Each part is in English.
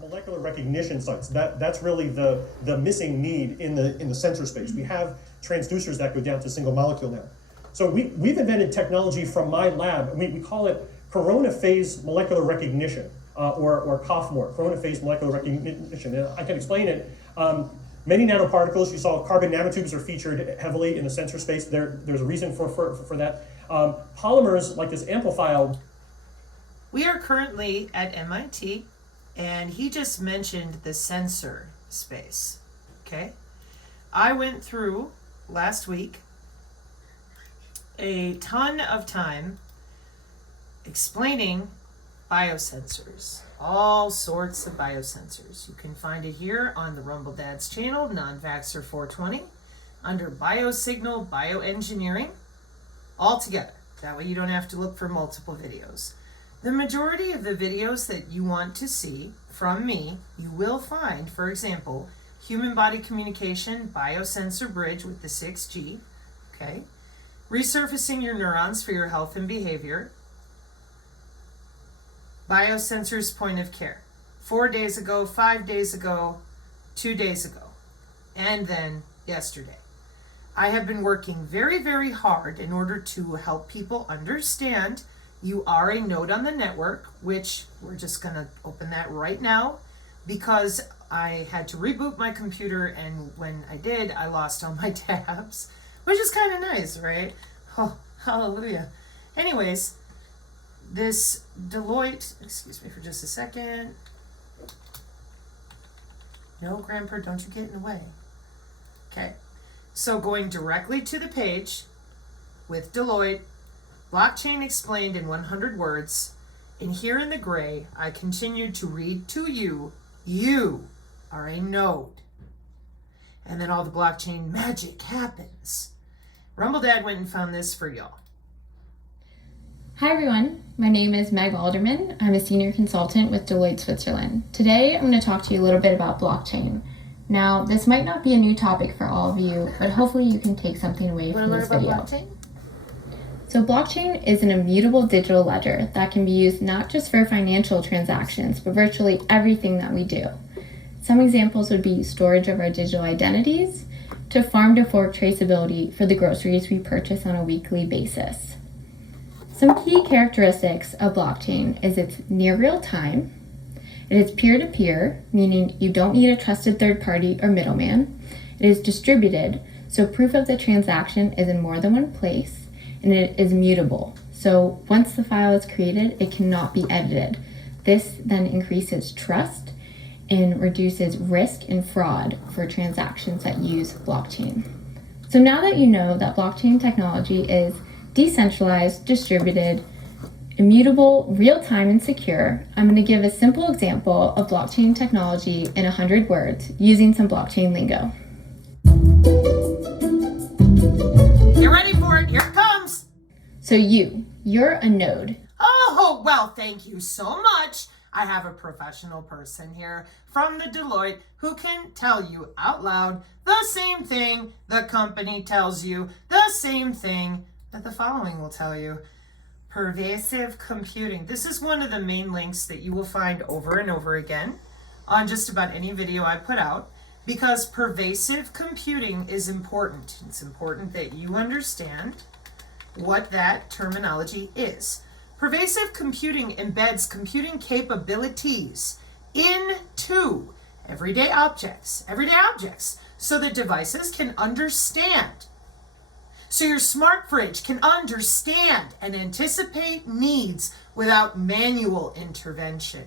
molecular recognition sites. That's really the missing need in the sensor space. We have transducers that go down to single molecule now. So we've invented technology from my lab, and we call it corona phase molecular recognition, or COFMOR, corona phase molecular recognition. And I can explain it. Many nanoparticles, you saw carbon nanotubes are featured heavily in the sensor space. There's a reason for that. Polymers like this amplifier. We are currently at MIT, and he just mentioned the sensor space, okay? I went through last week a ton of time explaining biosensors, all sorts of biosensors. You can find it here on the Rumble Dads channel, Non-Vaxxer 420, under Biosignal Bioengineering, all together. That way you don't have to look for multiple videos. The majority of the videos that you want to see from me, you will find, for example, human body communication, biosensor bridge with the 6G, okay? Resurfacing your neurons for your health and behavior. Biosensors point of care. 4 days ago, 5 days ago, 2 days ago, and then yesterday. I have been working very, very hard in order to help people understand you are a node on the network, which we're just gonna open that right now because I had to reboot my computer, and when I did, I lost all my tabs, which is kind of nice, right? Oh, hallelujah. Anyways, this Deloitte, excuse me for just a second. No, Grandpa, don't you get in the way. Okay, so going directly to the page with Deloitte, Blockchain Explained in 100 Words, and here in the gray, I continued to read to you, you are a node. And then all the blockchain magic happens. Rumble Dad went and found this for y'all. Hi everyone, my name is Meg Alderman. I'm a senior consultant with Deloitte Switzerland. Today I'm going to talk to you a little bit about blockchain. Now, this might not be a new topic for all of you, but hopefully you can take something away from this video. Blockchain? So blockchain is an immutable digital ledger that can be used not just for financial transactions, but virtually everything that we do. Some examples would be storage of our digital identities to farm-to-fork traceability for the groceries we purchase on a weekly basis. Some key characteristics of blockchain is it's near real time, it is peer-to-peer, meaning you don't need a trusted third party or middleman, it is distributed, so proof of the transaction is in more than one place, and it is mutable. So once the file is created, it cannot be edited. This then increases trust and reduces risk and fraud for transactions that use blockchain. So now that you know that blockchain technology is decentralized, distributed, immutable, real-time, and secure, I'm going to give a simple example of blockchain technology in 100 words using some blockchain lingo. Get ready for it, here it comes! So you're a node. Oh, well, thank you so much. I have a professional person here from the Deloitte who can tell you out loud the same thing the company tells you, the same thing that the following will tell you. Pervasive computing. This is one of the main links that you will find over and over again on just about any video I put out, because pervasive computing is important. It's important that you understand what that terminology is. Pervasive computing embeds computing capabilities into everyday objects, so that devices can understand. So your smart fridge can understand and anticipate needs without manual intervention.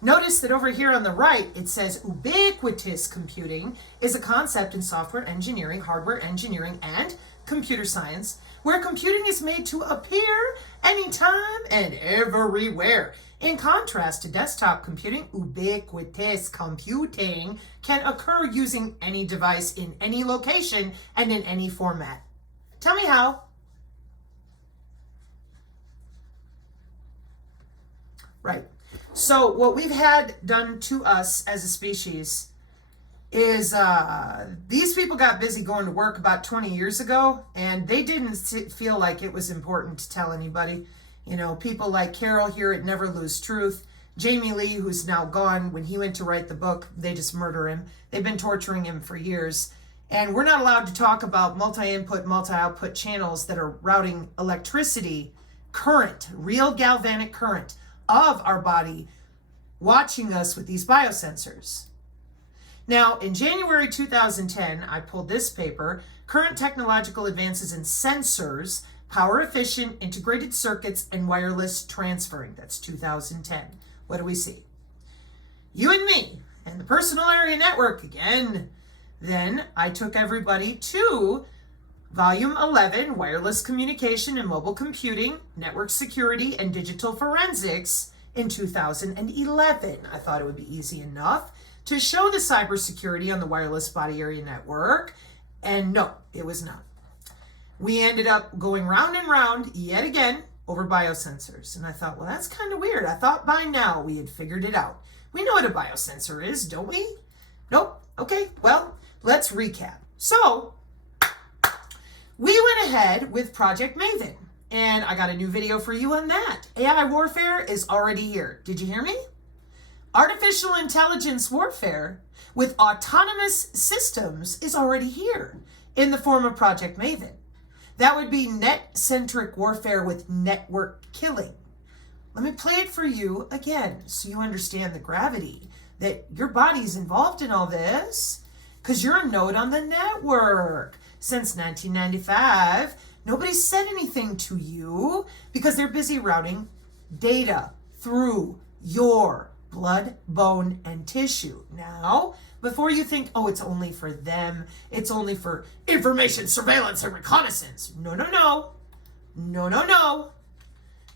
Notice that over here on the right, it says ubiquitous computing is a concept in software engineering, hardware engineering, and computer science, where computing is made to appear anytime and everywhere. In contrast to desktop computing, ubiquitous computing can occur using any device in any location and in any format. Tell me how. Right. So what we've had done to us as a species is these people got busy going to work about 20 years ago, and they didn't feel like it was important to tell anybody. You know, people like Carol here at Never Lose Truth, Jamie Lee, who's now gone, when he went to write the book, they just murder him. They've been torturing him for years. And we're not allowed to talk about multi-input, multi-output channels that are routing electricity, current, real galvanic current of our body, watching us with these biosensors. Now, in January 2010, I pulled this paper, Current Technological Advances in Sensors, Power Efficient Integrated Circuits, and Wireless Transferring. That's 2010. What do we see? You and me, and the personal area network again. Then I took everybody to Volume 11, Wireless Communication and Mobile Computing, Network Security and Digital Forensics in 2011. I thought it would be easy enough to show the cybersecurity on the wireless body area network, and no, it was not. We ended up going round and round yet again over biosensors, and I thought, well, that's kind of weird. I thought by now we had figured it out. We know what a biosensor is, don't we? Nope. Okay, well, let's recap. So, we went ahead with Project Maven, and I got a new video for you on that. AI warfare is already here. Did you hear me? Artificial intelligence warfare with autonomous systems is already here in the form of Project Maven. That would be net-centric warfare with network killing. Let me play it for you again so you understand the gravity that your body's involved in all this, because you're a node on the network. Since 1995, nobody said anything to you because they're busy routing data through your blood, bone, and tissue. Now, before you think, oh, it's only for them, it's only for information, surveillance, and reconnaissance. No, no, no. No, no, no.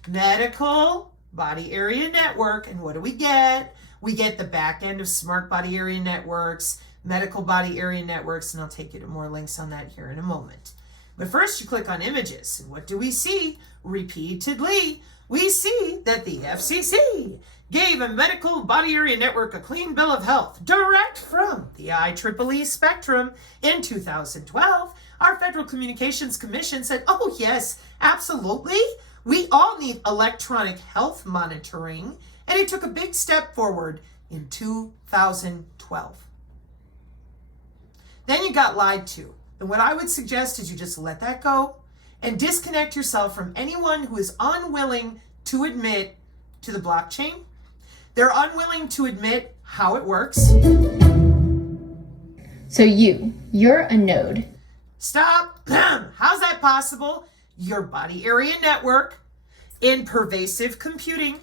Medical body area network. And what do we get? We get the back end of smart body area networks, medical body area networks, and I'll take you to more links on that here in a moment. But first you click on images, and what do we see? Repeatedly, we see that the FCC gave a medical body area network a clean bill of health direct from the IEEE spectrum. In 2012, our Federal Communications Commission said, oh yes, absolutely, we all need electronic health monitoring, and it took a big step forward in 2012. Then you got lied to. And what I would suggest is you just let that go and disconnect yourself from anyone who is unwilling to admit to the blockchain. They're unwilling to admit how it works. So you're a node. Stop. How's that possible? Your body area network in pervasive computing,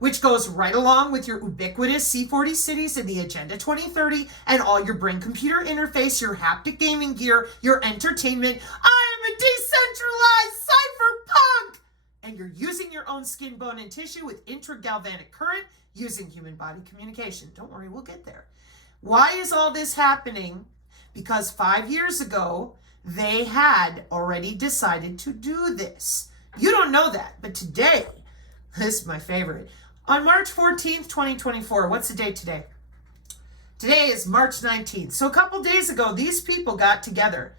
which goes right along with your ubiquitous C40 cities and the Agenda 2030 and all your brain-computer interface, your haptic gaming gear, your entertainment. I am a decentralized cypherpunk! And you're using your own skin, bone, and tissue with intragalvanic current using human body communication. Don't worry, we'll get there. Why is all this happening? Because 5 years ago, they had already decided to do this. You don't know that, but today, this is my favorite. On March 14th, 2024, what's the date today? Today is March 19th. So a couple days ago, these people got together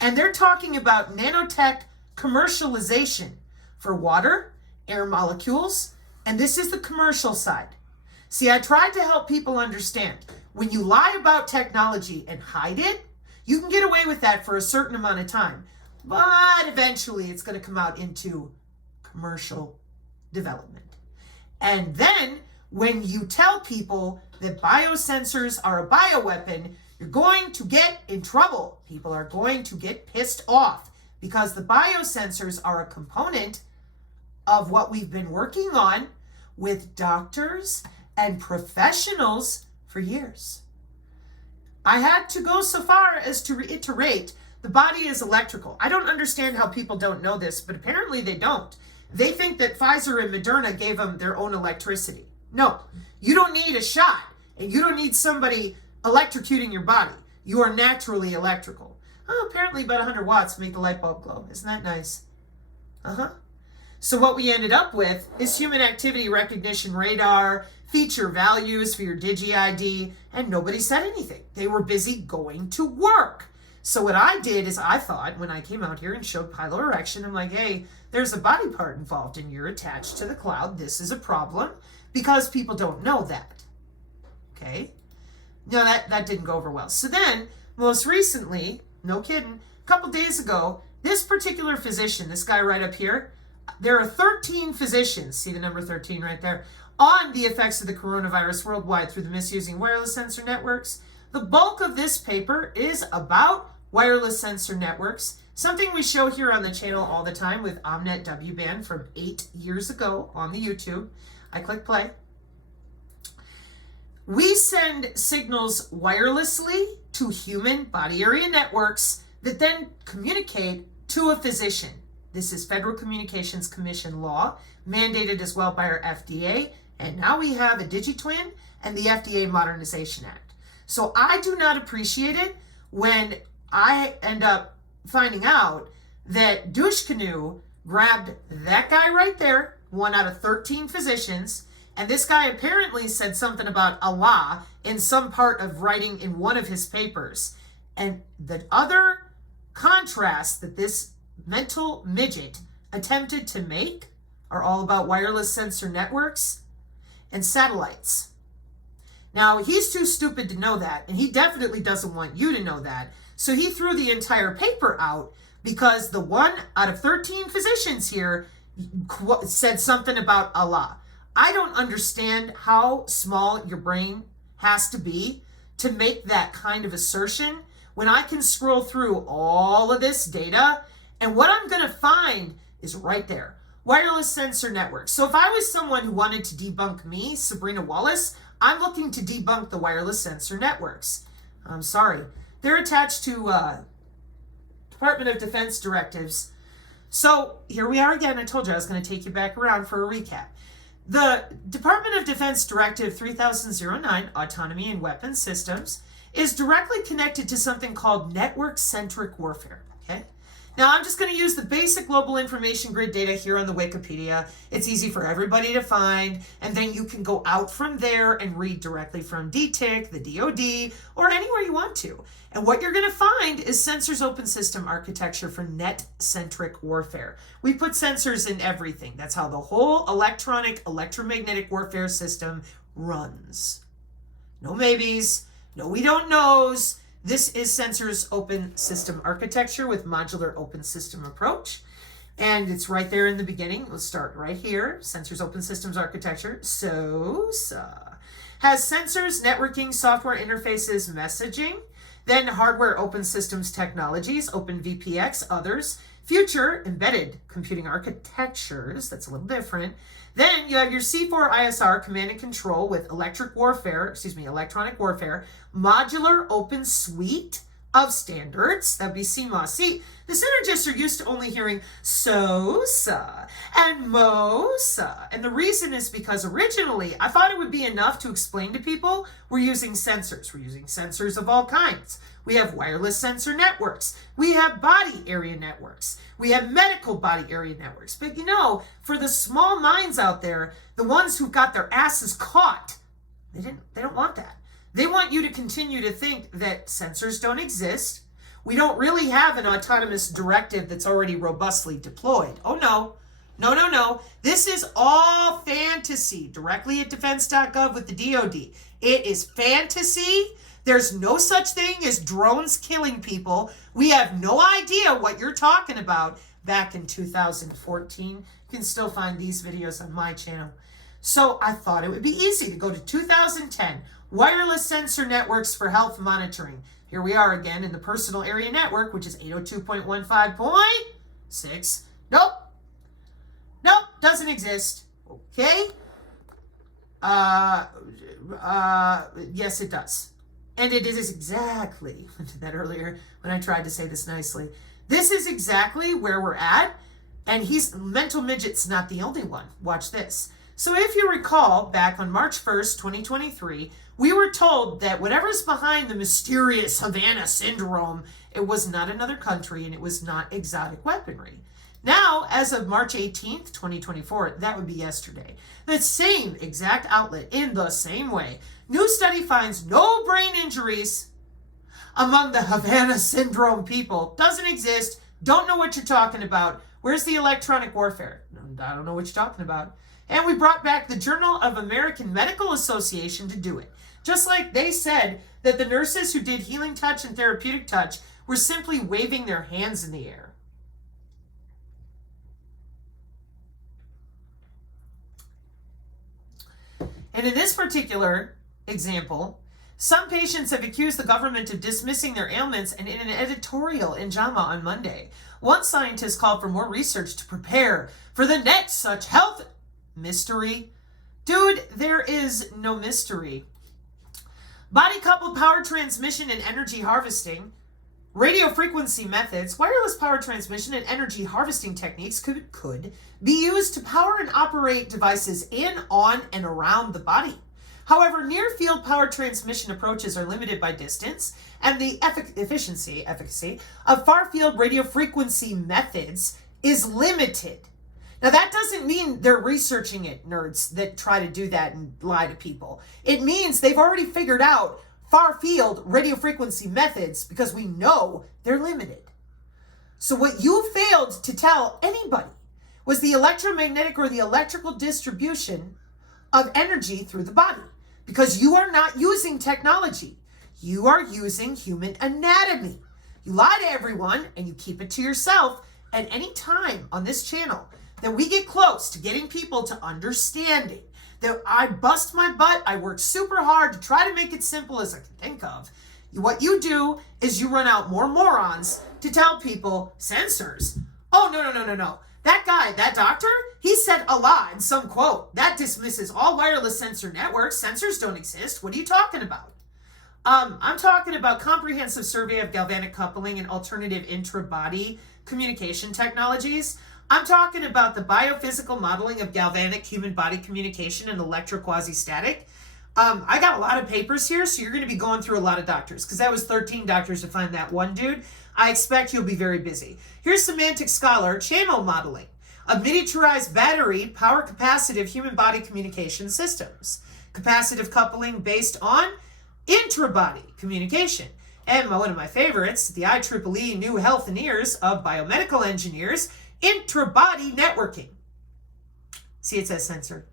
and they're talking about nanotech commercialization for water, air molecules, and this is the commercial side. See, I tried to help people understand when you lie about technology and hide it, you can get away with that for a certain amount of time, but eventually it's going to come out into commercial development. And then when you tell people that biosensors are a bioweapon, you're going to get in trouble. People are going to get pissed off because the biosensors are a component of what we've been working on with doctors and professionals for years. I had to go so far as to reiterate the body is electrical. I don't understand how people don't know this, but apparently they don't. They think that Pfizer and Moderna gave them their own electricity. No, you don't need a shot, and you don't need somebody electrocuting your body. You are naturally electrical. Oh, apparently about 100 watts make the light bulb glow. Isn't that nice? So what we ended up with is human activity recognition radar, feature values for your Digi-ID, and nobody said anything. They were busy going to work. So what I did is I thought when I came out here and showed piloerection, I'm like, hey, there's a body part involved and you're attached to the cloud. This is a problem. because people don't know that. Okay? No, that didn't go over well. So then, most recently, no kidding, a couple days ago, this particular physician, this guy right up here, there are 13 physicians, see the number 13 right there, on the effects of the coronavirus worldwide through the misusing wireless sensor networks. The bulk of this paper is about wireless sensor networks, something we show here on the channel all the time with Omnet W-band from 8 years ago on the YouTube. I click play. We send signals wirelessly to human body area networks that then communicate to a physician. This is Federal Communications Commission law, mandated as well by our FDA, and now we have a DigiTwin and the FDA Modernization Act. So I do not appreciate it when I end up finding out that Douche Canoe grabbed that guy right there, one out of 13 physicians, and this guy apparently said something about Allah in some part of writing in one of his papers. And the other contrast that this mental midget attempted to make are all about wireless sensor networks and satellites. Now, he's too stupid to know that, and he definitely doesn't want you to know that. So he threw the entire paper out because the one out of 13 physicians here said something about Allah. I don't understand how small your brain has to be to make that kind of assertion when I can scroll through all of this data, and what I'm going to find is right there. Wireless sensor networks. So if I was someone who wanted to debunk me, Sabrina Wallace, I'm looking to debunk the wireless sensor networks. I'm sorry. They're attached to Department of Defense directives. So here we are again. I told you I was going to take you back around for a recap. The Department of Defense Directive 3009, Autonomy in Weapons Systems, is directly connected to something called network-centric warfare. Okay? Now, I'm just going to use the basic global information grid data here on the Wikipedia. It's easy for everybody to find, and then you can go out from there and read directly from DTIC, the DoD, or anywhere you want to. And what you're going to find is Sensors Open System Architecture for net-centric warfare. We put sensors in everything. That's how the whole electromagnetic warfare system runs. No maybes. No, we don't knows. This is Sensors Open System Architecture with Modular Open System Approach. And it's right there in the beginning. Let's start right here. Sensors Open Systems Architecture. SOSA. Has sensors, networking, software interfaces, messaging. Then hardware open systems technologies, OpenVPX, others. Future embedded computing architectures. That's a little different. Then you have your C4 ISR command and control with electronic warfare, modular open suite of standards. That'd be CMOS. See, the synergists are used to only hearing SOSA and MOSA. And the reason is because originally I thought it would be enough to explain to people we're using sensors. We're using sensors of all kinds. We have wireless sensor networks. We have body area networks. We have medical body area networks. But you know, for the small minds out there, the ones who got their asses caught, they don't want that. They want you to continue to think that sensors don't exist. We don't really have an autonomous directive that's already robustly deployed. Oh no. No. This is all fantasy. Directly at defense.gov with the DoD. It is fantasy. There's no such thing as drones killing people. We have no idea what you're talking about. Back in 2014, you can still find these videos on my channel. So I thought it would be easy to go to 2010, wireless sensor networks for health monitoring. Here we are again in the personal area network, which is 802.15.6. Nope, doesn't exist. Okay. Yes, it does. And it is exactly, I did that earlier when I tried to say this nicely. This is exactly where we're at. And mental midget's not the only one. Watch this. So if you recall, back on March 1st, 2023, we were told that whatever's behind the mysterious Havana syndrome, it was not another country and it was not exotic weaponry. Now, as of March 18th, 2024, that would be yesterday, the same exact outlet in the same way. New study finds no brain injuries among the Havana syndrome people. Doesn't exist. Don't know what you're talking about. Where's the electronic warfare? I don't know what you're talking about. And we brought back the Journal of American Medical Association to do it. Just like they said that the nurses who did healing touch and therapeutic touch were simply waving their hands in the air. And in this particular example, some patients have accused the government of dismissing their ailments, and in an editorial in JAMA on Monday, one scientist called for more research to prepare for the next such health mystery. Dude, there is no mystery. Body-coupled power transmission and energy harvesting, radio frequency methods, wireless power transmission and energy harvesting techniques could be used to power and operate devices in, on, and around the body. However, near-field power transmission approaches are limited by distance, and the efficacy of far-field radio frequency methods is limited. Now, that doesn't mean they're researching it, nerds that try to do that and lie to people. It means they've already figured out far-field radio frequency methods because we know they're limited. So what you failed to tell anybody was the electromagnetic or the electrical distribution of energy through the body, because you are not using technology. You are using human anatomy. You lie to everyone and you keep it to yourself. And any time on this channel that we get close to getting people to understanding that I bust my butt, I work super hard to try to make it simple as I can think of, what you do is you run out more morons to tell people sensors. Oh, no. That guy, that doctor, he said Allah in some quote. That dismisses all wireless sensor networks. Sensors don't exist. What are you talking about? I'm talking about comprehensive survey of galvanic coupling and alternative intra-body communication technologies. I'm talking about the biophysical modeling of galvanic human body communication and electroquasi-static. I got a lot of papers here, so you're going to be going through a lot of doctors, because that was 13 doctors to find that one dude. I expect you'll be very busy. Here's Semantic Scholar channel modeling of miniaturized battery power capacitive human body communication systems. Capacitive coupling based on intra-body communication. And one of my favorites, the IEEE New Health and Ears of Biomedical Engineers, intra-body networking. See, it says censored.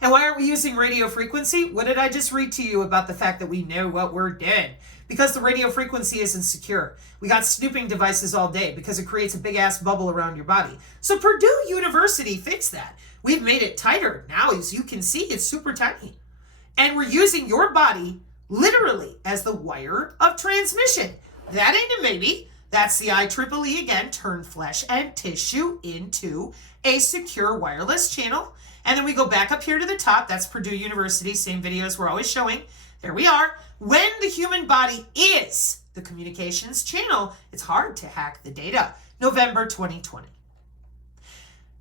And why aren't we using radio frequency? What did I just read to you about the fact that we know what we're doing? Because the radio frequency isn't secure. We got snooping devices all day because it creates a big ass bubble around your body. So Purdue University fixed that. We've made it tighter. Now, as you can see, it's super tiny. And we're using your body literally as the wire of transmission. That ain't a maybe. That's the IEEE again, turn flesh and tissue into a secure wireless channel. And then we go back up here to the top. That's Purdue University, same videos we're always showing. There we are. When the human body is the communications channel, it's hard to hack the data. November 2020.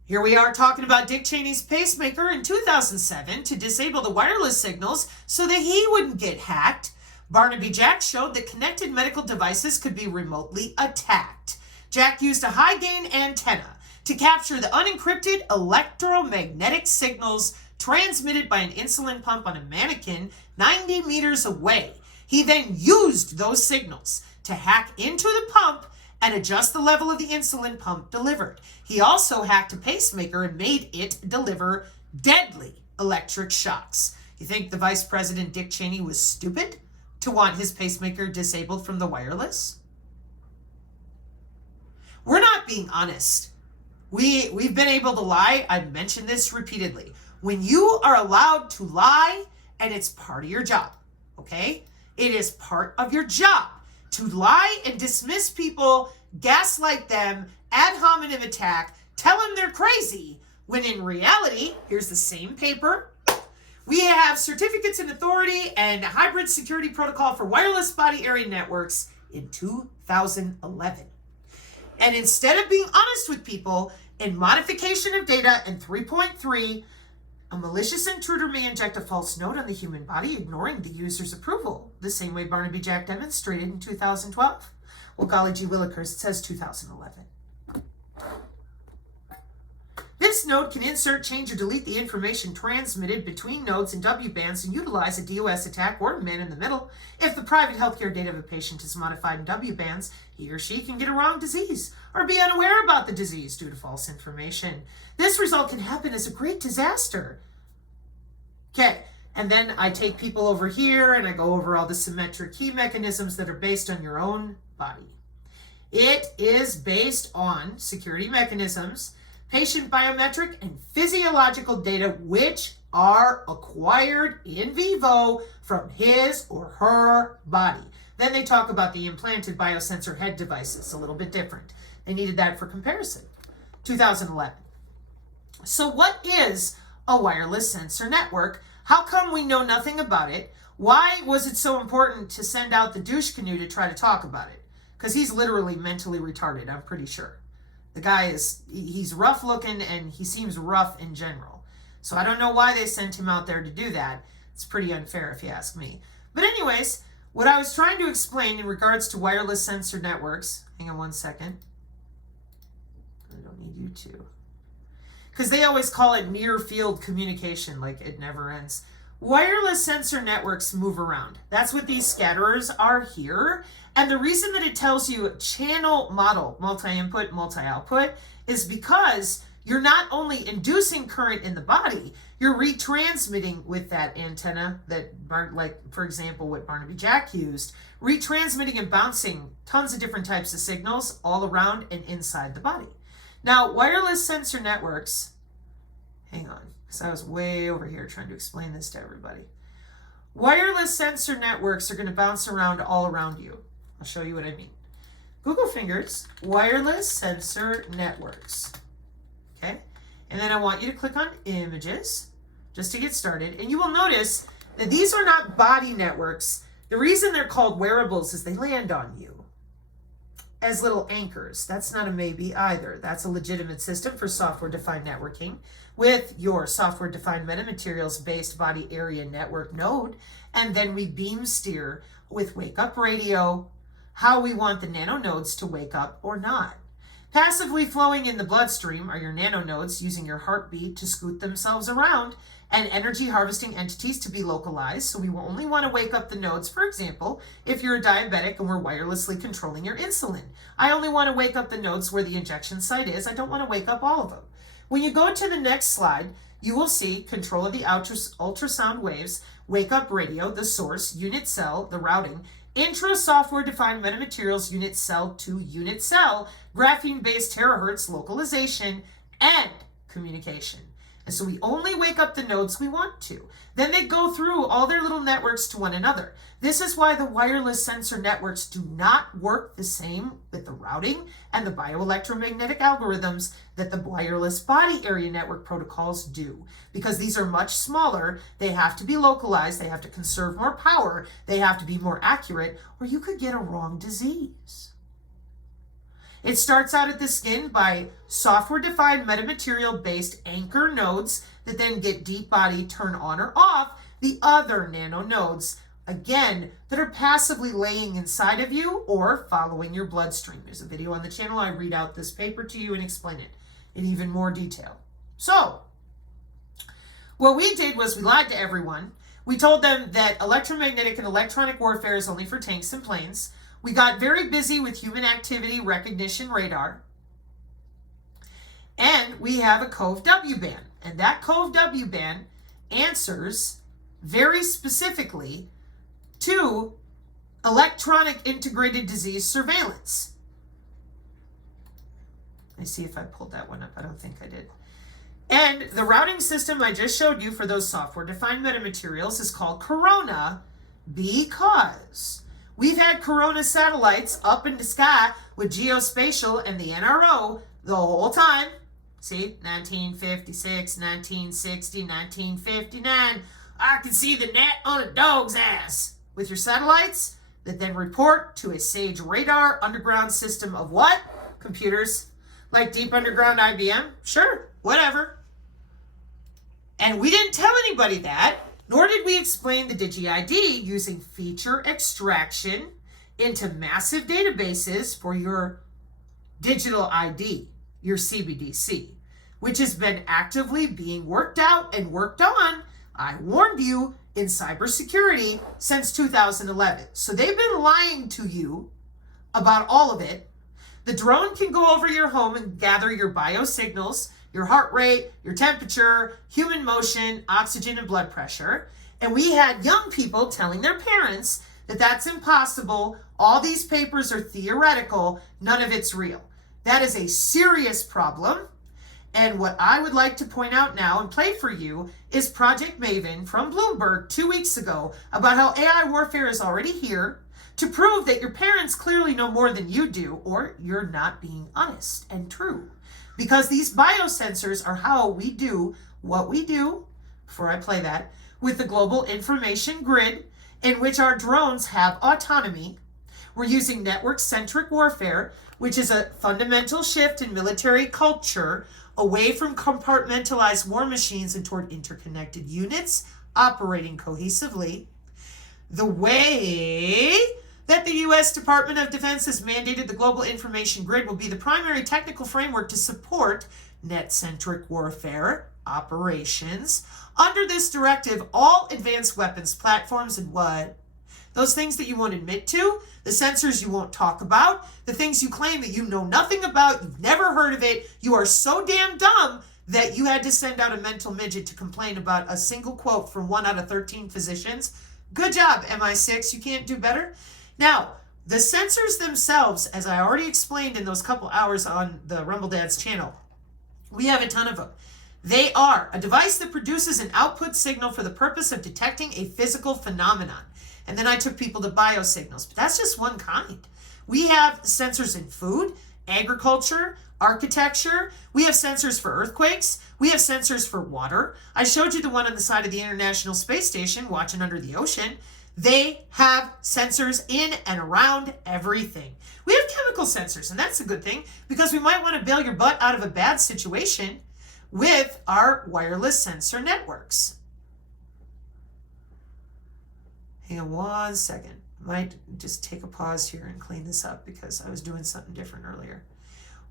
Here we are talking about Dick Cheney's pacemaker in 2007 to disable the wireless signals so that he wouldn't get hacked. Barnaby Jack showed that connected medical devices could be remotely attacked. Jack used a high-gain antenna to capture the unencrypted electromagnetic signals transmitted by an insulin pump on a mannequin 90 meters away. He then used those signals to hack into the pump and adjust the level of the insulin pump delivered. He also hacked a pacemaker and made it deliver deadly electric shocks. You think the Vice President Dick Cheney was stupid to want his pacemaker disabled from the wireless? We're not being honest. We've been able to lie. I've mentioned this repeatedly. When you are allowed to lie, and it's part of your job, okay? It is part of your job to lie and dismiss people, gaslight them, ad hominem attack, tell them they're crazy, when in reality, here's the same paper. We have certificates in authority and hybrid security protocol for wireless body area networks in 2011. And instead of being honest with people, in modification of data in 3.3, a malicious intruder may inject a false note on the human body, ignoring the user's approval, the same way Barnaby Jack demonstrated in 2012. Well, golly gee willikers, it says 2011. This This node can insert, change, or delete the information transmitted between nodes and W bands and utilize a DOS attack or man in the middle. If the private healthcare data of a patient is modified in W bands, he or she can get a wrong disease or be unaware about the disease due to false information. This result can happen as a great disaster. Okay, and then I take people over here and I go over all the symmetric key mechanisms that are based on your own body. It is based on security mechanisms, patient biometric and physiological data which are acquired in vivo from his or her body. Then they talk about the implanted biosensor head devices, a little bit different. They needed that for comparison. 2011. So what is a wireless sensor network? How come we know nothing about it? Why was it so important to send out the douche canoe to try to talk about it? Because he's literally mentally retarded, I'm pretty sure. The guy he's rough looking and he seems rough in general. So I don't know why they sent him out there to do that. It's pretty unfair if you ask me. But anyways, what I was trying to explain in regards to wireless sensor networks, hang on one second. I don't need you to. Because they always call it near field communication, like it never ends. Wireless sensor networks move around. That's what these scatterers are here. And the reason that it tells you channel model, multi-input, multi-output, is because you're not only inducing current in the body, you're retransmitting with that antenna that, like, for example, what Barnaby Jack used, retransmitting and bouncing tons of different types of signals all around and inside the body. Now, wireless sensor networks, hang on, because I was way over here trying to explain this to everybody. Wireless sensor networks are going to bounce around all around you. I'll show you what I mean. Google fingers, wireless sensor networks. Okay? And then I want you to click on images just to get started. And you will notice that these are not body networks. The reason they're called wearables is they land on you as little anchors. That's not a maybe either. That's a legitimate system for software-defined networking with your software-defined metamaterials-based body area network node. And then we beam steer with wake-up radio, how we want the nanonodes to wake up or not. Passively flowing in the bloodstream are your nanonodes using your heartbeat to scoot themselves around and energy harvesting entities to be localized. So we will only want to wake up the nodes, for example, if you're a diabetic and we're wirelessly controlling your insulin. I only want to wake up the nodes where the injection site is. I don't want to wake up all of them. When you go to the next slide, you will see control of the ultrasound waves, wake up radio, the source, unit cell, the routing, intra software defined metamaterials unit cell to unit cell, graphene based terahertz localization, and communication. And so we only wake up the nodes we want to. Then they go through all their little networks to one another. This is why the wireless sensor networks do not work the same with the routing and the bioelectromagnetic algorithms that the wireless body area network protocols do. Because these are much smaller, they have to be localized, they have to conserve more power, they have to be more accurate, or you could get a wrong disease. It starts out at the skin by software-defined metamaterial-based anchor nodes that then get deep body turn on or off the other nanonodes, again, that are passively laying inside of you or following your bloodstream. There's a video on the channel. I read out this paper to you and explain it in even more detail. So, what we did was we lied to everyone. We told them that electromagnetic and electronic warfare is only for tanks and planes. We got very busy with human activity recognition radar. And we have a COVE W band. And that COVE W band answers very specifically to electronic integrated disease surveillance. Let me see if I pulled that one up. I don't think I did. And the routing system I just showed you for those software-defined metamaterials is called Corona because we've had Corona satellites up in the sky with geospatial and the NRO the whole time. See, 1956, 1960, 1959. I can see the net on a dog's ass. With your satellites that then report to a SAGE radar underground system of what? Computers. Like deep underground IBM? Sure, whatever. And we didn't tell anybody that, nor did we explain the DigiID using feature extraction into massive databases for your digital ID, your CBDC. which has been actively being worked out and worked on, I warned you, in cybersecurity since 2011. So they've been lying to you about all of it. The drone can go over your home and gather your biosignals, your heart rate, your temperature, human motion, oxygen, and blood pressure. And we had young people telling their parents that that's impossible. All these papers are theoretical. None of it's real. That is a serious problem. And what I would like to point out now and play for you is Project Maven from Bloomberg 2 weeks ago about how AI warfare is already here to prove that your parents clearly know more than you do, or you're not being honest and true. Because these biosensors are how we do what we do, before I play that, with the global information grid in which our drones have autonomy. We're using network-centric warfare, which is a fundamental shift in military culture away from compartmentalized war machines and toward interconnected units operating cohesively. The way that the U.S. Department of Defense has mandated the global information grid will be the primary technical framework to support net-centric warfare operations. Under this directive, all advanced weapons platforms and what? Those things that you won't admit to, the sensors you won't talk about, the things you claim that you know nothing about, you've never heard of it, you are so damn dumb that you had to send out a mental midget to complain about a single quote from 1 out of 13 physicians. Good job, MI6, you can't do better. Now, the sensors themselves, as I already explained in those couple hours on the Rumble Dads channel, we have a ton of them. They are a device that produces an output signal for the purpose of detecting a physical phenomenon. And then I took people to biosignals, but that's just one kind. We have sensors in food, agriculture, architecture. We have sensors for earthquakes. We have sensors for water. I showed you the one on the side of the International Space Station watching under the ocean. They have sensors in and around everything. We have chemical sensors, and that's a good thing because we might want to bail your butt out of a bad situation with our wireless sensor networks. Hang on 1 second. Might just take a pause here and clean this up because I was doing something different earlier.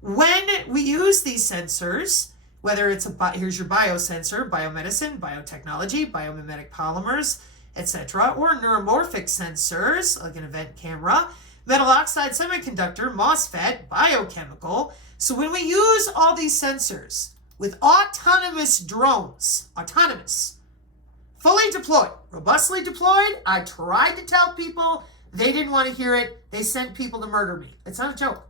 When we use these sensors, whether it's here's your biosensor, biomedicine, biotechnology, biomimetic polymers, etc., or neuromorphic sensors like an event camera, metal oxide semiconductor, MOSFET, biochemical. So when we use all these sensors with autonomous drones, fully deployed, robustly deployed, I tried to tell people, they didn't want to hear it. They sent people to murder me. It's not a joke.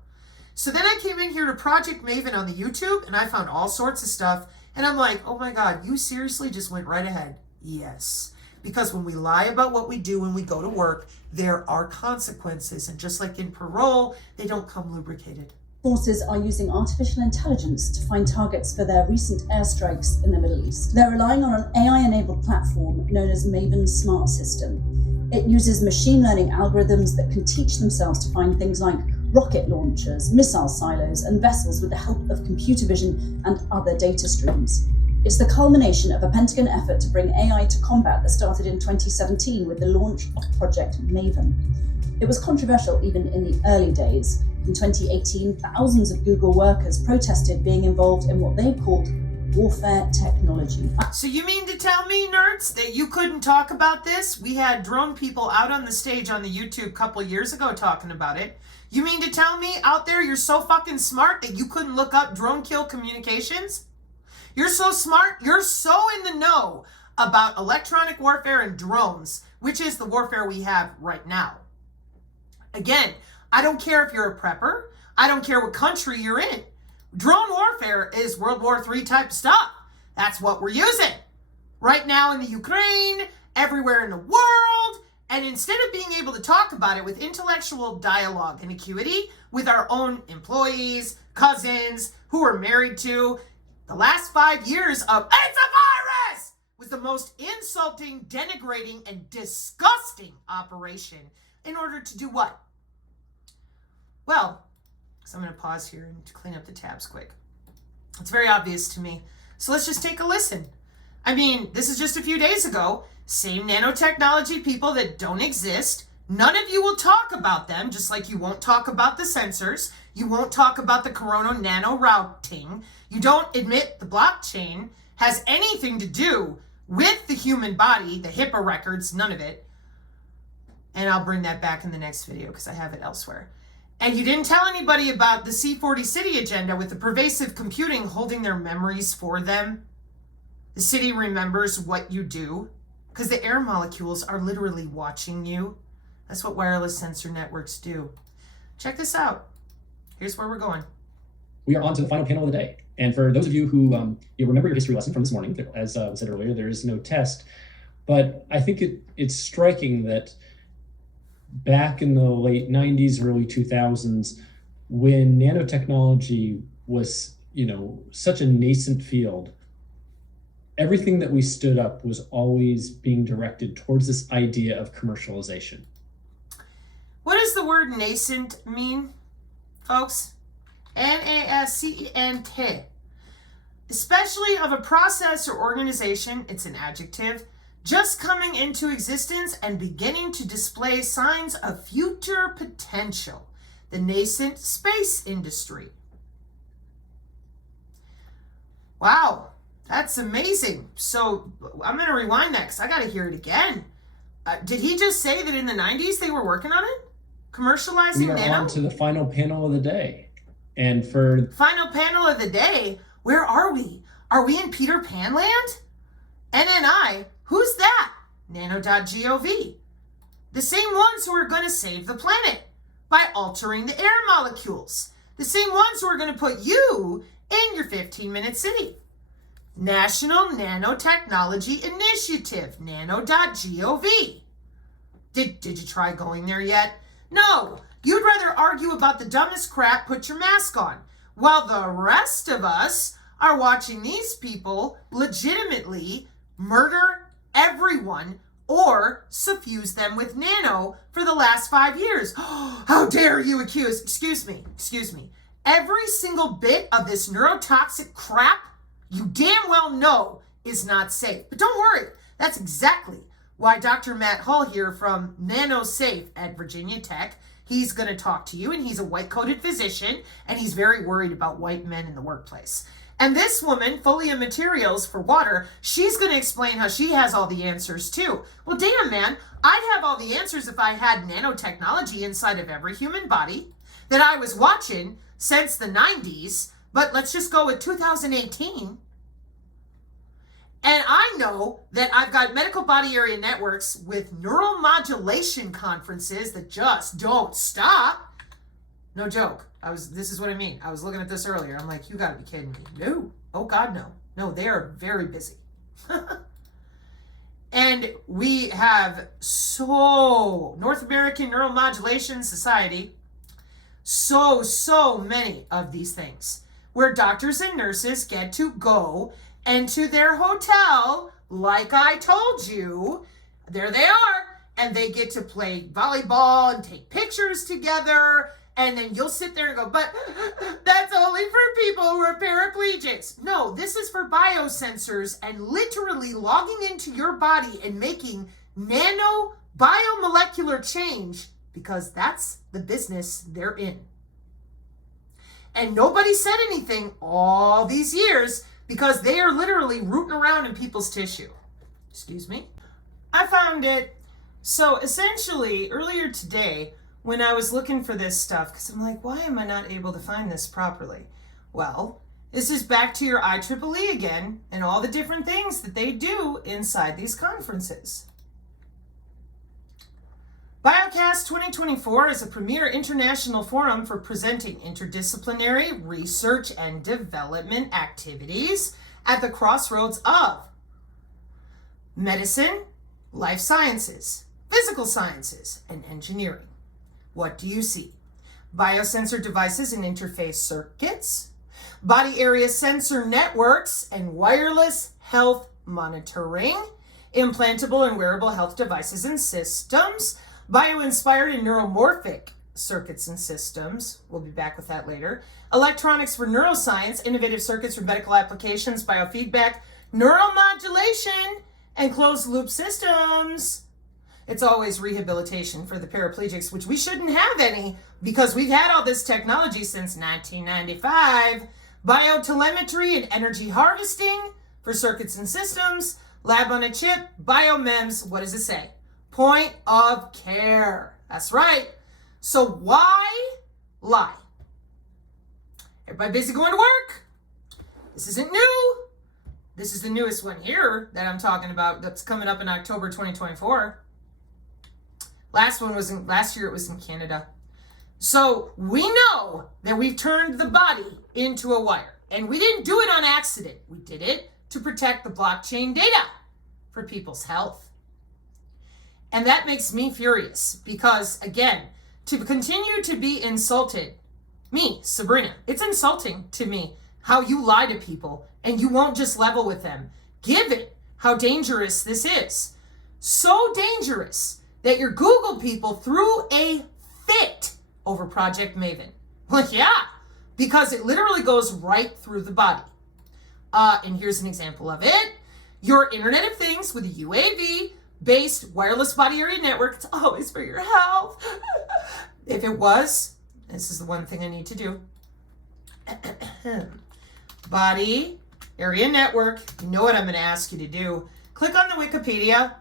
So then I came in here to Project Maven on the YouTube and I found all sorts of stuff. And I'm like, oh my God, you seriously just went right ahead? Yes. Because when we lie about what we do when we go to work, there are consequences. And just like in parole, they don't come lubricated. Forces are using artificial intelligence to find targets for their recent airstrikes in the Middle East. They're relying on an AI-enabled platform known as Maven Smart System. It uses machine learning algorithms that can teach themselves to find things like rocket launchers, missile silos, and vessels with the help of computer vision and other data streams. It's the culmination of a Pentagon effort to bring AI to combat that started in 2017 with the launch of Project Maven. It was controversial even in the early days. In 2018, thousands of Google workers protested being involved in what they called warfare technology. So you mean to tell me, nerds, that you couldn't talk about this? We had drone people out on the stage on the YouTube a couple years ago talking about it. You mean to tell me out there you're so fucking smart that you couldn't look up drone kill communications? You're so smart, you're so in the know about electronic warfare and drones, which is the warfare we have right now. Again, I don't care if you're a prepper. I don't care what country you're in. Drone warfare is World War III type stuff. That's what we're using right now in the Ukraine, everywhere in the world. And instead of being able to talk about it with intellectual dialogue and acuity with our own employees, cousins, who are married to, the last 5 years of "it's a virus" was the most insulting, denigrating, and disgusting operation in order to do what? Well, so I'm going to pause here and clean up the tabs quick. It's very obvious to me. So let's just take a listen. I mean, this is just a few days ago. Same nanotechnology people that don't exist None of you will talk about them, just like you won't talk about the sensors. You won't talk about the corona nano routing. You don't admit the blockchain has anything to do with the human body, the HIPAA records, none of it. And I'll bring that back in the next video because I have it elsewhere. And you didn't tell anybody about the C40 city agenda with the pervasive computing holding their memories for them. The city remembers what you do because the air molecules are literally watching you. That's what wireless sensor networks do. Check this out. Here's where we're going. We are on to the final panel of the day. And for those of you who you remember your history lesson from this morning, as was said earlier, there is no test. But I think it's striking that back in the late 90s, early 2000s, when nanotechnology was, such a nascent field, everything that we stood up was always being directed towards this idea of commercialization. What does the word nascent mean, folks? N-A-S-C-E-N-T. Especially of a process or organization, it's an adjective, just coming into existence and beginning to display signs of future potential. The nascent space industry. Wow, that's amazing. So I'm going to rewind that because I got to hear it again. Did he just say that in the 90s they were working on it? Commercializing nano? We are nano? on to the final panel of the day. And for final panel of the day, where are we? Are we in Peter Pan land? NNI, who's that? Nano.gov. The same ones who are going to save the planet by altering the air molecules. The same ones who are going to put you in your 15-minute city. National Nanotechnology Initiative, nano.gov. Did you try going there yet? No. You'd rather argue about the dumbest crap, put your mask on, while the rest of us are watching these people legitimately murder everyone or suffuse them with nano for the last 5 years. How dare you accuse, excuse me. Every single bit of this neurotoxic crap you damn well know is not safe. But don't worry, that's exactly why Dr. Matt Hull here from NanoSafe at Virginia Tech, he's going to talk to you, and he's a white-coated physician, and he's very worried about white men in the workplace. And this woman, Folia Materials for Water, she's going to explain how she has all the answers too. Well, damn, man, I'd have all the answers if I had nanotechnology inside of every human body that I was watching since the 90s, but let's just go with 2018. And I know that I've got medical body area networks with neuromodulation conferences that just don't stop. No joke. This is what I mean. I was looking at this earlier. I'm like, you gotta be kidding me. No. Oh God, no. No, they are very busy. And we have North American Neuromodulation Society, so many of these things where doctors and nurses get to go into their hotel, like I told you, there they are, and they get to play volleyball and take pictures together, and then you'll sit there and go, but that's only for people who are paraplegics. No, this is for biosensors and literally logging into your body and making nano biomolecular change, because that's the business they're in. And nobody said anything all these years because they are literally rooting around in people's tissue. Excuse me. I found it. So essentially, earlier today, when I was looking for this stuff, because I'm like, why am I not able to find this properly? Well, this is back to your IEEE again and all the different things that they do inside these conferences. BioCast 2024 is a premier international forum for presenting interdisciplinary research and development activities at the crossroads of medicine, life sciences, physical sciences, and engineering. What do you see? Biosensor devices and interface circuits, body area sensor networks, and wireless health monitoring, implantable and wearable health devices and systems, bio-inspired and neuromorphic circuits and systems. We'll be back with that later. Electronics for neuroscience, innovative circuits for medical applications, biofeedback, neuromodulation, and closed-loop systems. It's always rehabilitation for the paraplegics, which we shouldn't have any because we've had all this technology since 1995. Biotelemetry and energy harvesting for circuits and systems, lab on a chip, biomems, what does it say? Point of care. That's right. So why lie? Everybody busy going to work? This isn't new. This is the newest one here that I'm talking about that's coming up in October 2024. Last year it was in Canada. So we know that we've turned the body into a wire. And we didn't do it on accident. We did it to protect the blockchain data for people's health. And that makes me furious because, again, to continue to be insulted, me, Sabrina, it's insulting to me how you lie to people and you won't just level with them, given how dangerous this is. So dangerous that your Google people threw a fit over Project Maven. Well, yeah, because it literally goes right through the body. And here's an example of it. Your Internet of Things with a UAV-based wireless body area network, it's always for your health. If it was, this is the one thing I need to do. Body area network, you know what I'm going to ask you to do. Click on the Wikipedia,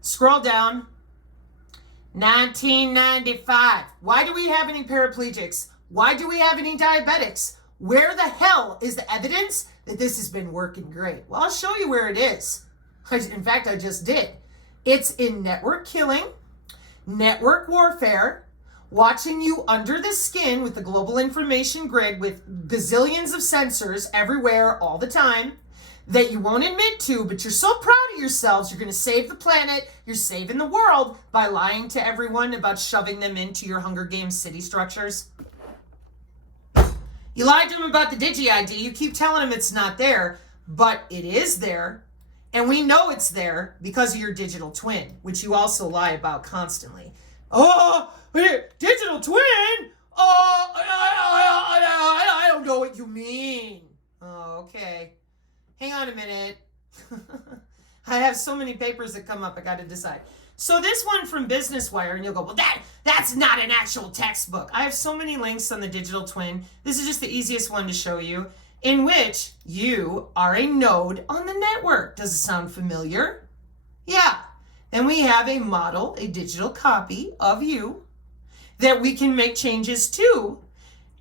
scroll down. 1995. Why do we have any paraplegics? Why do we have any diabetics? Where the hell is the evidence that this has been working great? Well, I'll show you where it is. In fact, I just did. It's in network killing, network warfare, watching you under the skin with the global information grid with gazillions of sensors everywhere all the time that you won't admit to, but you're so proud of yourselves, you're going to save the planet, you're saving the world by lying to everyone about shoving them into your Hunger Games city structures. You lied to them about the Digi-ID, you keep telling them it's not there, but it is there, and we know it's there because of your digital twin, which you also lie about constantly. Oh, digital twin? Oh, I don't know what you mean. Oh, okay. Hang on a minute. I have so many papers that come up, I got to decide. So this one from Business Wire, and you'll go, well, that's not an actual textbook. I have so many links on the digital twin. This is just the easiest one to show you, in which you are a node on the network. Does it sound familiar? Yeah. Then we have a model, a digital copy of you that we can make changes to.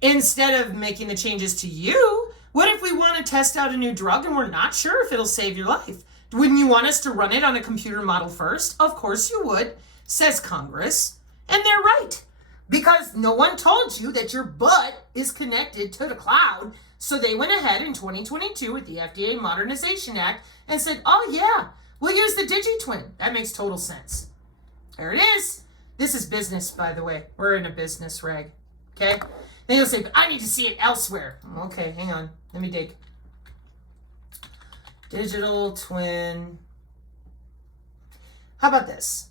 Instead of making the changes to you, what if we want to test out a new drug and we're not sure if it'll save your life? Wouldn't you want us to run it on a computer model first? Of course you would, says Congress. And they're right. Because no one told you that your butt is connected to the cloud. So they went ahead in 2022 with the FDA Modernization Act and said, oh yeah, we'll use the DigiTwin. That makes total sense. There it is. This is business, by the way. We're in a business rag. Okay? Then you'll say, but I need to see it elsewhere. Okay, hang on. Let me dig. Digital twin. How about this?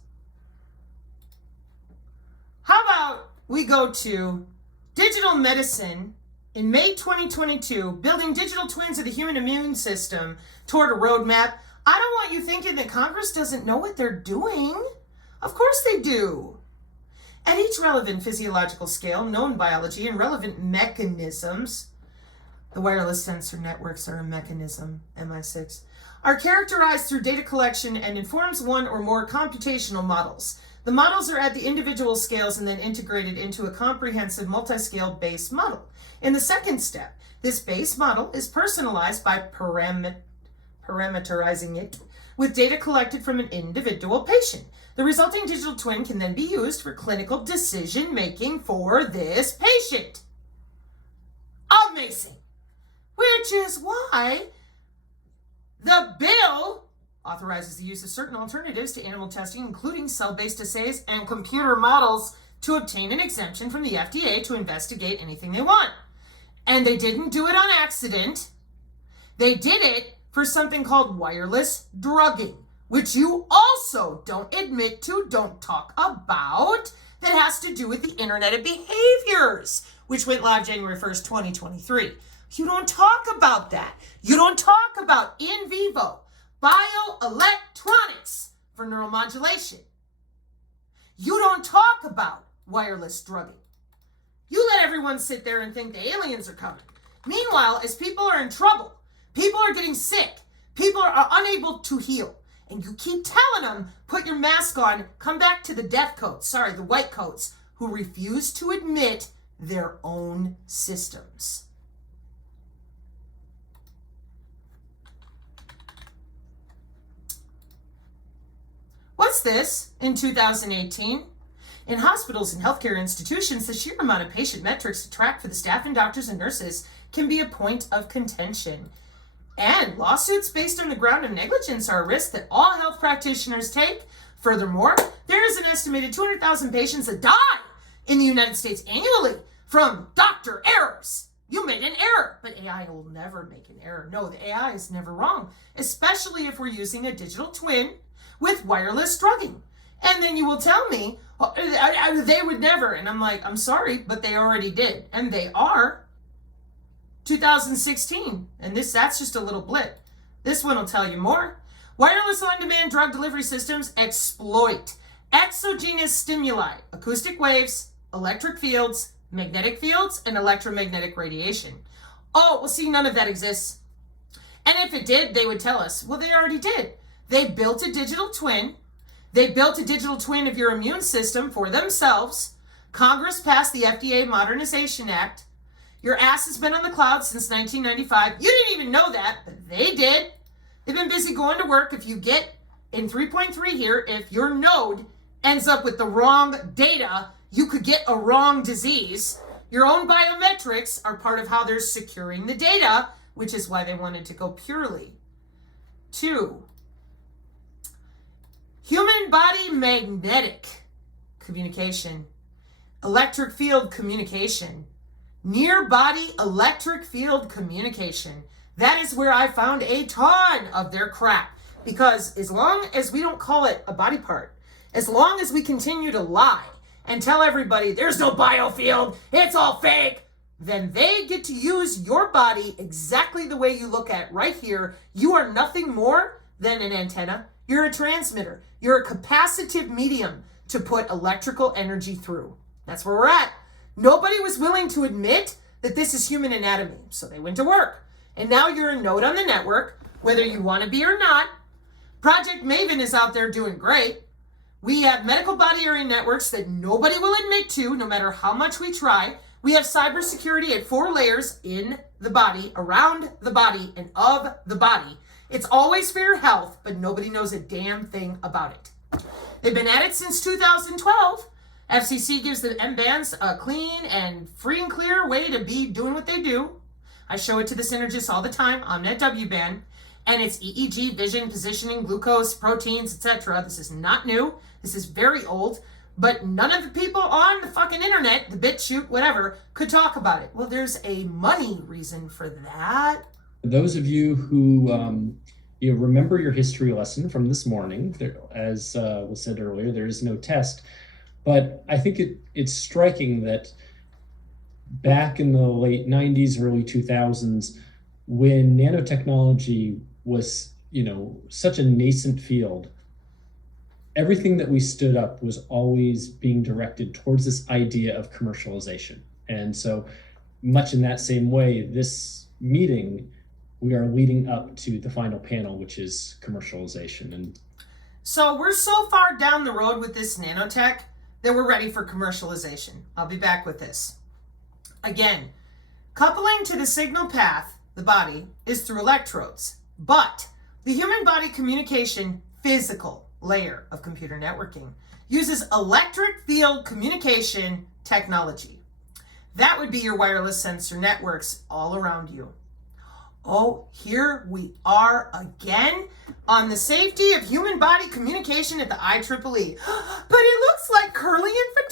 How about we go to digital medicine in May 2022, building digital twins of the human immune system toward a roadmap. I don't want you thinking that Congress doesn't know what they're doing. Of course they do. At each relevant physiological scale, known biology, and relevant mechanisms, the wireless sensor networks are a mechanism, MI6, are characterized through data collection and informs one or more computational models. The models are at the individual scales and then integrated into a comprehensive multi-scale base model. In the second step, this base model is personalized by parameterizing it with data collected from an individual patient. The resulting digital twin can then be used for clinical decision-making for this patient. Amazing! Which is why the bill authorizes the use of certain alternatives to animal testing, including cell-based assays and computer models, to obtain an exemption from the FDA to investigate anything they want. And they didn't do it on accident. They did it for something called wireless drugging, which you also don't admit to, don't talk about, that has to do with the Internet of Behaviors, which went live January 1st, 2023. You don't talk about that. You don't talk about in vivo bioelectronics for neuromodulation. don't talk about wireless drugging. You let everyone sit there and think the aliens are coming. Meanwhile, as people are in trouble, people are getting sick, people are unable to heal, and you keep telling them, put your mask on, come back to the the white coats, who refuse to admit their own systems. What's this in 2018? In hospitals and healthcare institutions, the sheer amount of patient metrics to track for the staff and doctors and nurses can be a point of contention. And lawsuits based on the ground of negligence are a risk that all health practitioners take. Furthermore, there is an estimated 200,000 patients that die in the United States annually from doctor errors. You made an error, but AI will never make an error. No, the AI is never wrong, especially if we're using a digital twin with wireless drugging. And then you will tell me, they would never. And I'm like, I'm sorry, but they already did. And they are. 2016. And that's just a little blip. This one will tell you more. Wireless on-demand drug delivery systems exploit exogenous stimuli, acoustic waves, electric fields, magnetic fields, and electromagnetic radiation. Oh, well, see, none of that exists. And if it did, they would tell us. Well, they already did. They built a digital twin. They built a digital twin of your immune system for themselves. Congress passed the FDA Modernization Act. Your ass has been on the cloud since 1995. You didn't even know that, but they did. They've been busy going to work. If you get in 3.3 here, if your node ends up with the wrong data, you could get a wrong disease. Your own biometrics are part of how they're securing the data, which is why they wanted to go purely. 2, human body magnetic communication, electric field communication, near body electric field communication. That is where I found a ton of their crap. Because as long as we don't call it a body part, as long as we continue to lie and tell everybody there's no biofield, it's all fake, then they get to use your body exactly the way you look at right here. You are nothing more than an antenna. You're a transmitter. You're a capacitive medium to put electrical energy through. That's where we're at. Nobody was willing to admit that this is human anatomy, so they went to work. And now you're a node on the network, whether you want to be or not. Project Maven is out there doing great. We have medical body area networks that nobody will admit to, no matter how much we try. We have cybersecurity at 4 layers in the body, around the body, and of the body. It's always for your health, but nobody knows a damn thing about it. They've been at it since 2012. FCC gives the M-bands a clean and free and clear way to be doing what they do. I show it to the synergists all the time, Omnet W-band, and it's EEG, vision, positioning, glucose, proteins, etc. This is not new. This is very old, but none of the people on the fucking internet, the BitChute, whatever, could talk about it. Well, there's a money reason for that. Those of you who remember your history lesson from this morning, as was said earlier, there is no test, but I think it's striking that back in the late 90s, early 2000s, when nanotechnology was, such a nascent field, everything that we stood up was always being directed towards this idea of commercialization. And so much in that same way, this meeting, we are leading up to the final panel, which is commercialization. And so we're so far down the road with this nanotech that we're ready for commercialization. I'll be back with this. Again, coupling to the signal path, the body, is through electrodes. But the human body communication physical layer of computer networking uses electric field communication technology. That would be your wireless sensor networks all around you. Oh, here we are again on the safety of human body communication at the IEEE. But it looks like curling in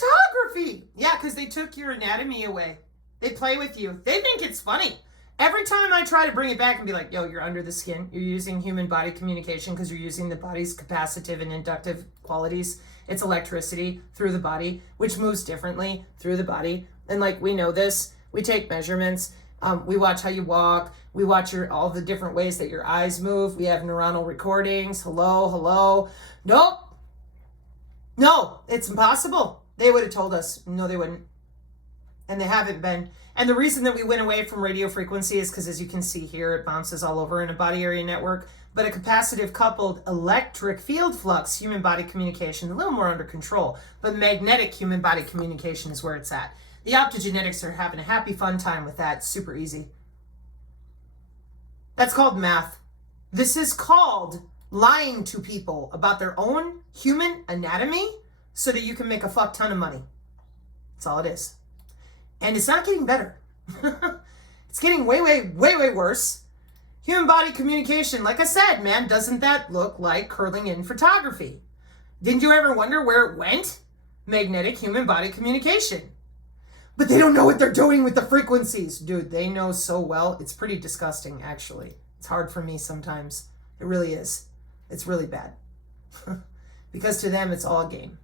photography. Yeah, because they took your anatomy away. They play with you. They think it's funny. Every time I try to bring it back and be like, yo, you're under the skin. You're using human body communication because you're using the body's capacitive and inductive qualities. It's electricity through the body, which moves differently through the body. And we know this. We take measurements. We watch how you walk. We watch all the different ways that your eyes move. We have neuronal recordings. Hello. Nope. No, it's impossible. They would have told us. No, they wouldn't. And they haven't been. And the reason that we went away from radio frequency is because, as you can see here, it bounces all over in a body area network. But a capacitive coupled electric field flux human body communication, a little more under control. But magnetic human body communication is where it's at. The optogenetics are having a happy, fun time with that. Super easy. That's called math. This is called lying to people about their own human anatomy so that you can make a fuck ton of money. That's all it is. And it's not getting better. It's getting way, way, way, way worse. Human body communication, like I said, man, doesn't that look like curling in photography? Didn't you ever wonder where it went? Magnetic human body communication. But they don't know what they're doing with the frequencies. Dude, they know so well. It's pretty disgusting, actually. It's hard for me sometimes. It really is. It's really bad. Because to them, it's all a game.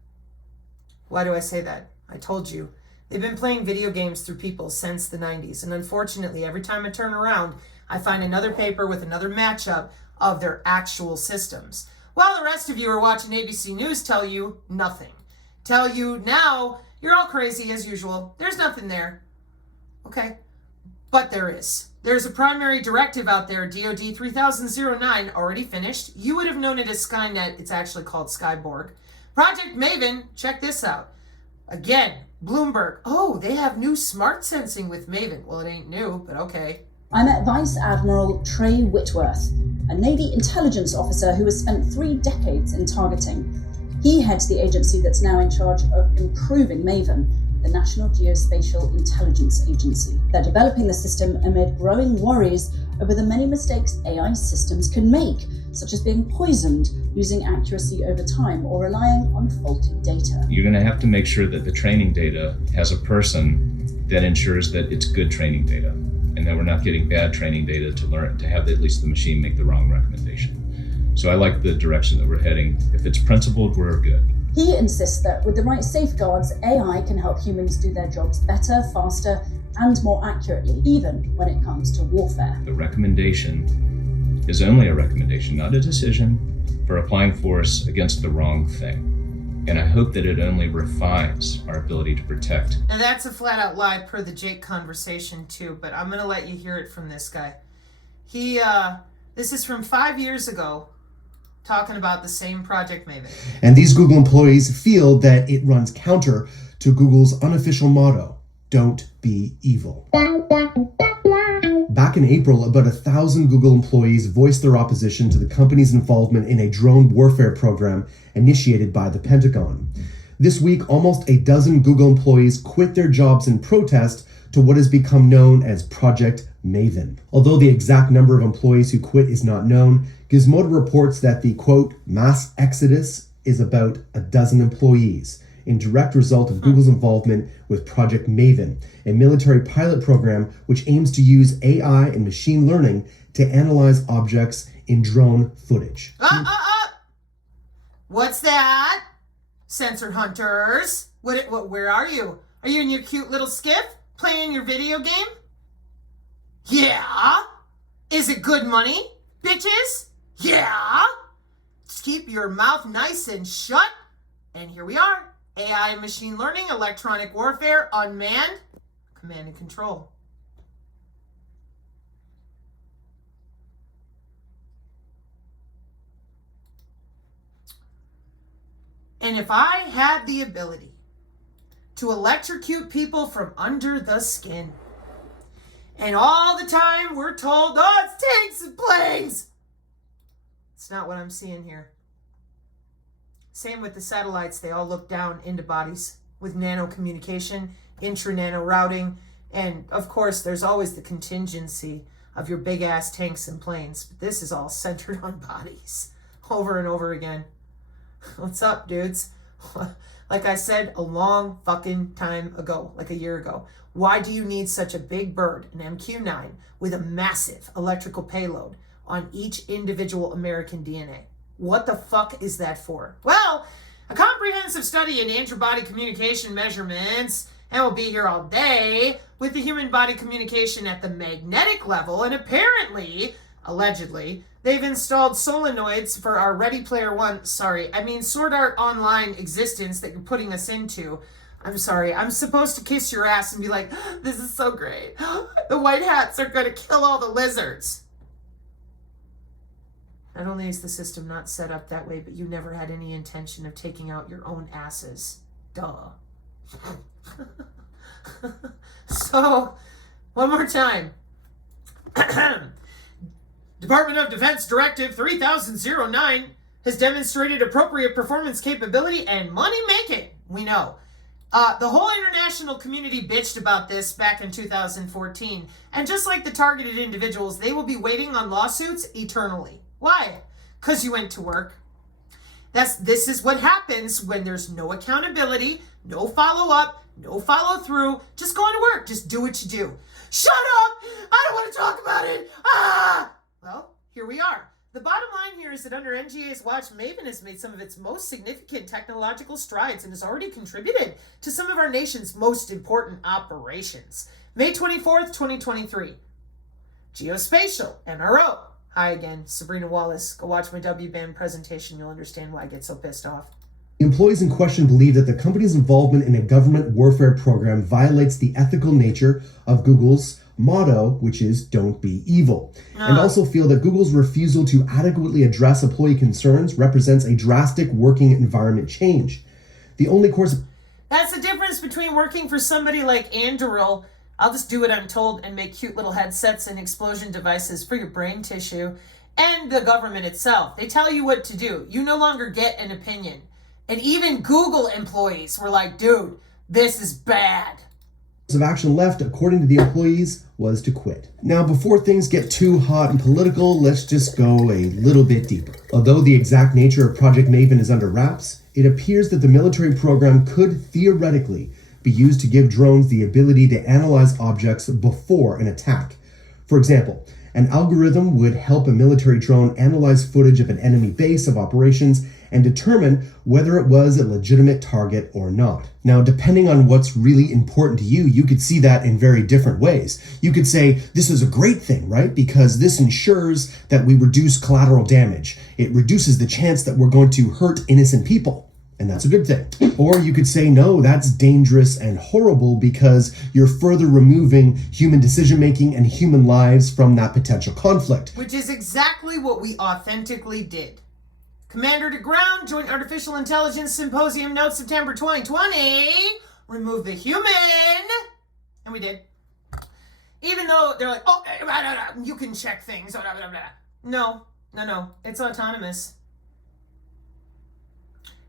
Why do I say that? I told you. They've been playing video games through people since the 90s. And unfortunately, every time I turn around, I find another paper with another matchup of their actual systems. While the rest of you are watching ABC News tell you nothing. Tell you now, you're all crazy as usual. There's nothing there. Okay. But there is. There's a primary directive out there, DOD 3009, already finished. You would have known it as Skynet. It's actually called Skyborg. Project Maven, check this out. Again, Bloomberg. Oh, they have new smart sensing with Maven. Well, it ain't new, but okay. I met Vice Admiral Trey Whitworth, a Navy intelligence officer who has spent 3 decades in targeting. He heads the agency that's now in charge of improving Maven, the National Geospatial Intelligence Agency. They're developing the system amid growing worries over the many mistakes AI systems can make, such as being poisoned, losing accuracy over time, or relying on faulty data. You're going to have to make sure that the training data has a person that ensures that it's good training data, and that we're not getting bad training data to have at least the machine make the wrong recommendation. So I like the direction that we're heading. If it's principled, we're good. He insists that with the right safeguards, AI can help humans do their jobs better, faster, and more accurately, even when it comes to warfare. The recommendation is only a recommendation, not a decision, for applying force against the wrong thing. And I hope that it only refines our ability to protect. Now that's a flat out lie per the Jake conversation too, but I'm gonna let you hear it from this guy. This is from 5 years ago, talking about the same Project Maven. And these Google employees feel that it runs counter to Google's unofficial motto, don't be evil. Back in April, about 1,000 Google employees voiced their opposition to the company's involvement in a drone warfare program initiated by the Pentagon. This week, almost a dozen Google employees quit their jobs in protest to what has become known as Project Maven. Although the exact number of employees who quit is not known, Gizmodo reports that the, quote, mass exodus is about 12 employees, in direct result of Google's involvement with Project Maven, a military pilot program which aims to use AI and machine learning to analyze objects in drone footage. What's that? Censored hunters. Where are you? Are you in your cute little skiff playing your video game? Yeah. Is it good money, bitches? Yeah. Just keep your mouth nice and shut. And here we are. AI and machine learning, electronic warfare, unmanned, command and control. And if I had the ability to electrocute people from under the skin, and all the time we're told, oh, it's tanks and planes. It's not what I'm seeing here. Same with the satellites. They all look down into bodies with nano communication, intra-nano routing, and of course there's always the contingency of your big ass tanks and planes. But this is all centered on bodies over and over again. What's up, dudes? Like I said a long fucking time ago, like a year ago, why do you need such a big bird, an MQ-9, with a massive electrical payload on each individual American DNA? What the fuck is that for? Well, a comprehensive study in intra-body communication measurements, and we'll be here all day with the human body communication at the magnetic level, and apparently, allegedly, They've installed solenoids for our Ready Player One, Sword Art Online existence that you're putting us into. I'm sorry, I'm supposed to kiss your ass and be like, this is so great. The white hats are going to kill all the lizards. Not only is the system not set up that way, but you never had any intention of taking out your own asses. Duh. So, one more time. Department of Defense Directive 3009 has demonstrated appropriate performance capability and money making. We know. The whole international community bitched about this back in 2014. And just like the targeted individuals, they will be waiting on lawsuits eternally. Why? Because you went to work. This is what happens when there's no accountability, no follow-up, no follow-through. Just go into work. Just do what you do. Shut up! I don't want to talk about it! Ah! Well, here we are. The bottom line here is that under NGA's watch, Maven has made some of its most significant technological strides and has already contributed to some of our nation's most important operations. May 24th, 2023. Geospatial, NRO. Hi again, Sabrina Wallace. Go watch my W-band presentation. You'll understand why I get so pissed off. The employees in question believe that the company's involvement in a government warfare program violates the ethical nature of Google's motto, which is "Don't be evil," and also feel that Google's refusal to adequately address employee concerns represents a drastic working environment change. The only course... That's the difference between working for somebody like Anduril. I'll just do what I'm told and make cute little headsets and explosion devices for your brain tissue, and the government itself. They tell you what to do. You no longer get an opinion. And even Google employees were like, dude, this is bad. Of action left, according to the employees, was to quit. Now, before things get too hot and political, let's just go a little bit deeper. Although the exact nature of Project Maven is under wraps, it appears that the military program could theoretically be used to give drones the ability to analyze objects before an attack. For example, an algorithm would help a military drone analyze footage of an enemy base of operations and determine whether it was a legitimate target or not. Now, depending on what's really important to you, you could see that in very different ways. You could say, this is a great thing, right? Because this ensures that we reduce collateral damage. It reduces the chance that we're going to hurt innocent people. And that's a good thing. Or you could say, no, that's dangerous and horrible because you're further removing human decision-making and human lives from that potential conflict. Which is exactly what we authentically did. Commander to Ground, Joint Artificial Intelligence Symposium Note, September 2020. Remove the human. And we did. Even though they're like, oh, you can check things. No. It's autonomous.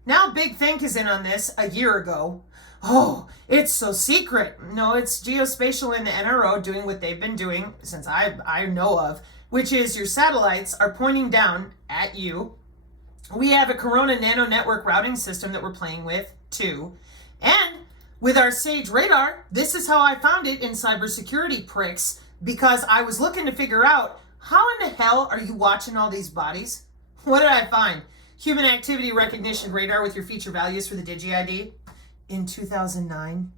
Now Big Think is in on this a year ago. Oh, it's so secret. No, it's Geospatial and the NRO doing what they've been doing since I know of, which is your satellites are pointing down at you. We have a Corona Nano Network routing system that we're playing with, too. And with our Sage radar, this is how I found it in cybersecurity pricks, because I was looking to figure out, how in the hell are you watching all these bodies? What did I find? Human activity recognition radar with your feature values for the DigiID in 2009.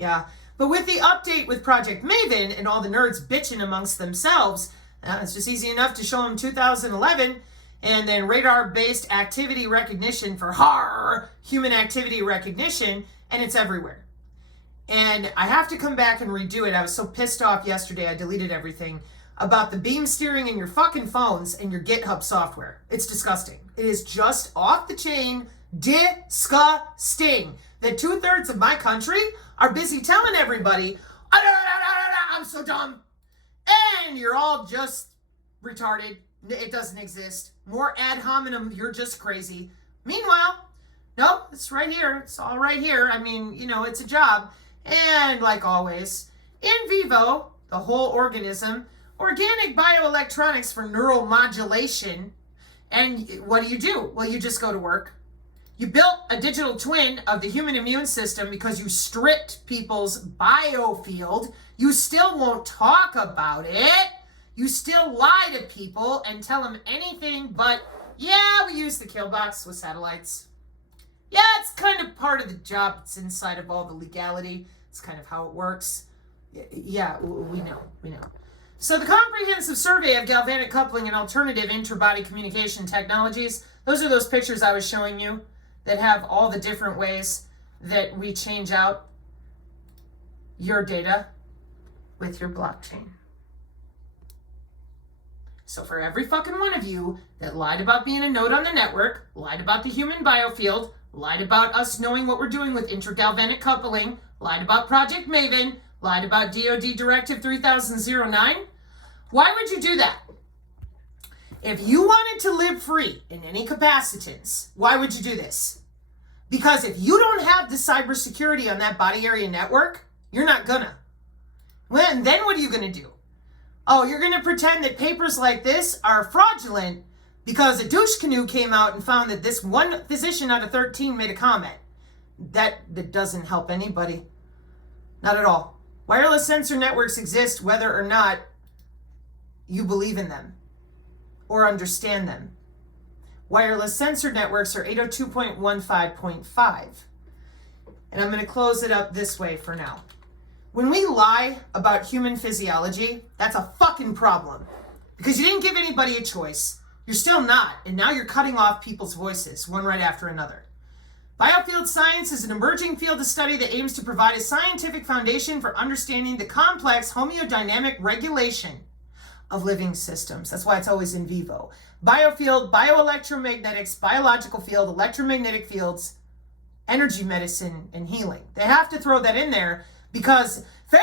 Yeah, but with the update with Project Maven and all the nerds bitching amongst themselves, it's just easy enough to show them 2011 and then radar-based activity recognition for human activity recognition, and it's everywhere. And I have to come back and redo it. I was so pissed off yesterday, I deleted everything about the beam steering in your fucking phones and your GitHub software. It's disgusting. It is just off the chain disgusting that 2/3 of my country are busy telling everybody, I'm so dumb. And you're all just retarded. It doesn't exist. More ad hominem, you're just crazy. Meanwhile, no, it's right here. It's all right here. I mean, it's a job. And like always, in vivo, the whole organism, organic bioelectronics for neuromodulation. And what do? Well, you just go to work. You built a digital twin of the human immune system because you stripped people's biofield. You still won't talk about it. You still lie to people and tell them anything but, yeah, we use the kill box with satellites. Yeah, it's kind of part of the job. It's inside of all the legality. It's kind of how it works. Yeah, we know. So the comprehensive survey of galvanic coupling and alternative interbody communication technologies, those are those pictures I was showing you that have all the different ways that we change out your data with your blockchain. So for every fucking one of you that lied about being a node on the network, lied about the human biofield, lied about us knowing what we're doing with intergalvanic coupling, lied about Project Maven, lied about DoD Directive 3009, why would you do that? If you wanted to live free in any capacitance, why would you do this? Because if you don't have the cybersecurity on that body area network, you're not gonna. Well, and then what are you gonna do? Oh, you're gonna pretend that papers like this are fraudulent because a douche canoe came out and found that this one physician out of 13 made a comment. That doesn't help anybody. Not at all. Wireless sensor networks exist whether or not you believe in them or understand them. Wireless sensor networks are 802.15.5. And I'm going to close it up this way for now. When we lie about human physiology, that's a fucking problem. Because you didn't give anybody a choice. You're still not. And now you're cutting off people's voices, one right after another. Biofield science is an emerging field of study that aims to provide a scientific foundation for understanding the complex homeodynamic regulation of living systems. That's why it's always in vivo. Biofield, bioelectromagnetics, biological field, electromagnetic fields, energy medicine, and healing. They have to throw that in there because fake,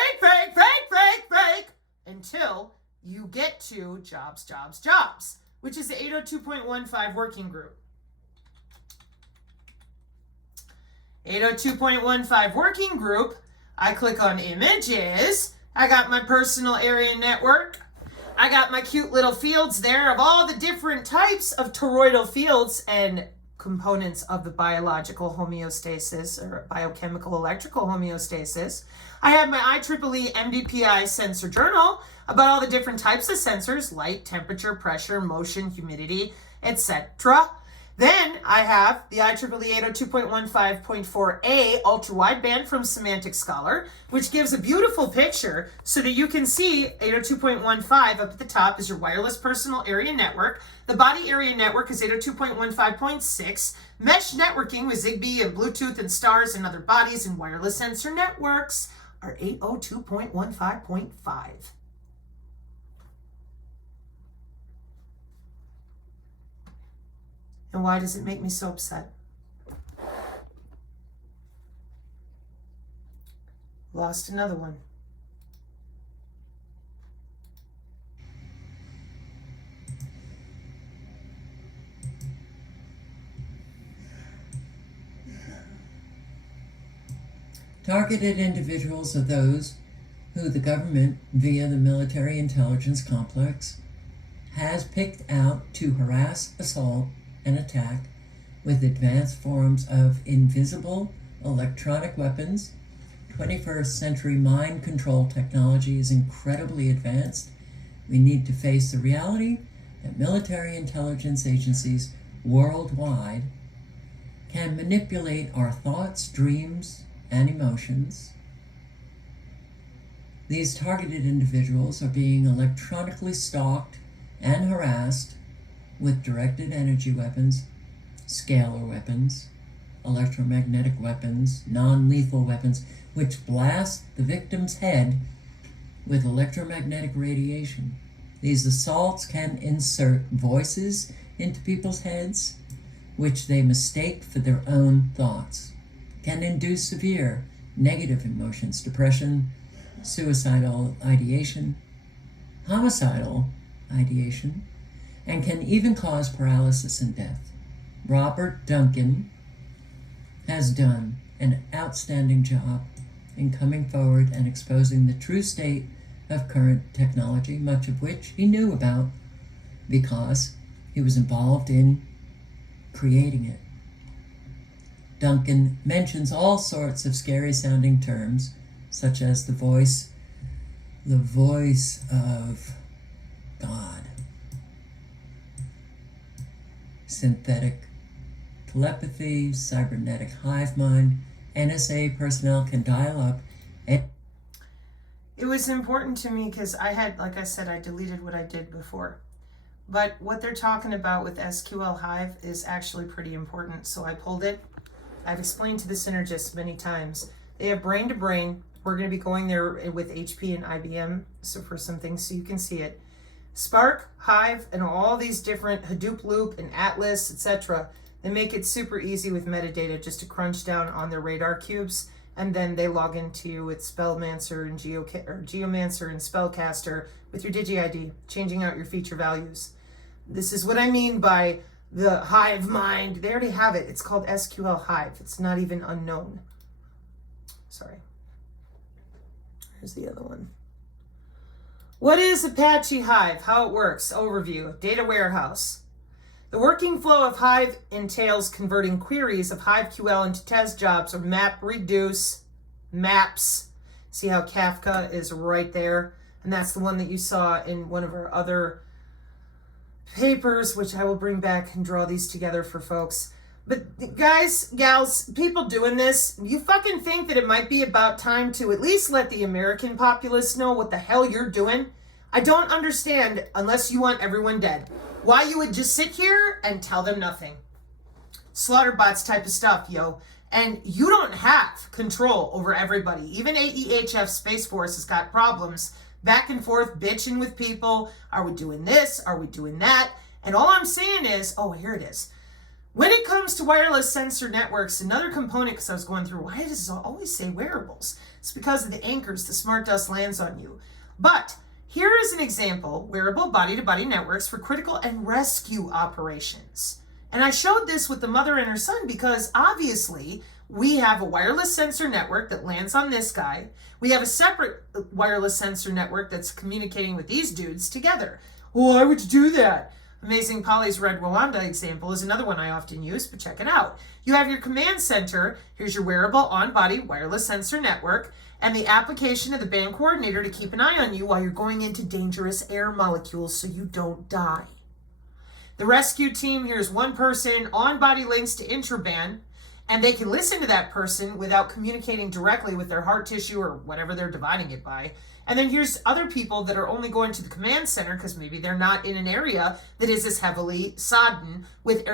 until you get to jobs, which is the 802.15 working group. 802.15 working group, I click on images, I got my personal area network, I got my cute little fields there of all the different types of toroidal fields and components of the biological homeostasis or biochemical electrical homeostasis. I have my IEEE MDPI sensor journal about all the different types of sensors, light, temperature, pressure, motion, humidity, etc. Then I have the IEEE 802.15.4a ultra-wideband from Semantic Scholar, which gives a beautiful picture so that you can see 802.15 up at the top is your wireless personal area network. The body area network is 802.15.6. Mesh networking with Zigbee and Bluetooth and stars and other bodies and wireless sensor networks are 802.15.5. And why does it make me so upset? Lost another one. Targeted individuals are those who the government, via the military intelligence complex, has picked out to harass, assault, and attack with advanced forms of invisible electronic weapons. 21st century mind control technology is incredibly advanced. We need to face the reality that military intelligence agencies worldwide can manipulate our thoughts, dreams, and emotions. These targeted individuals are being electronically stalked and harassed with directed energy weapons, scalar weapons, electromagnetic weapons, non-lethal weapons, which blast the victim's head with electromagnetic radiation. These assaults can insert voices into people's heads, which they mistake for their own thoughts, can induce severe negative emotions, depression, suicidal ideation, homicidal ideation, and can even cause paralysis and death. Robert Duncan has done an outstanding job in coming forward and exposing the true state of current technology, much of which he knew about because he was involved in creating it. Duncan mentions all sorts of scary sounding terms, such as the voice of God, synthetic telepathy, cybernetic hive mind. NSA personnel can dial up and It was important to me because I had, like I said, I deleted what I did before. But what they're talking about with SQL Hive is actually pretty important. So I pulled it. I've explained to the synergists many times. They have brain to brain. We're going to be going there with HP and IBM so for some things so you can see it. Spark, Hive, and all these different Hadoop Loop and Atlas, etc. They make it super easy with metadata just to crunch down on their radar cubes. And then they log into with Spellmancer and Geomancer and Spellcaster with your DigiID, changing out your feature values. This is what I mean by the Hive mind. They already have it. It's called SQL Hive. It's not even unknown. Sorry. Here's the other one. What is Apache Hive? How it works. Overview. Data warehouse. The working flow of Hive entails converting queries of HiveQL into test jobs or map reduce maps. See how Kafka is right there? And that's the one that you saw in one of our other papers, which I will bring back and draw these together for folks. But guys, gals, people doing this, you fucking think that it might be about time to at least let the American populace know what the hell you're doing? I don't understand, unless you want everyone dead, why you would just sit here and tell them nothing. Slaughterbots type of stuff, yo. And you don't have control over everybody. Even AEHF Space Force has got problems. Back and forth, bitching with people. Are we doing this? Are we doing that? And all I'm saying is, oh, here it is. When it comes to wireless sensor networks, another component, because I was going through, why does it always say wearables? It's because of the anchors, the smart dust lands on you. But here is an example, wearable body-to-body networks for critical and rescue operations. And I showed this with the mother and her son because obviously we have a wireless sensor network that lands on this guy. We have a separate wireless sensor network that's communicating with these dudes together. Why would you do that? Amazing Polly's Red Rwanda example is another one I often use, but check it out. You have your command center. Here's your wearable on-body wireless sensor network and the application of the band coordinator to keep an eye on you while you're going into dangerous air molecules so you don't die. The rescue team, here's one person, on-body links to intraband, and they can listen to that person without communicating directly with their heart tissue or whatever they're dividing it by. And then here's other people that are only going to the command center because maybe they're not in an area that is as heavily sodden with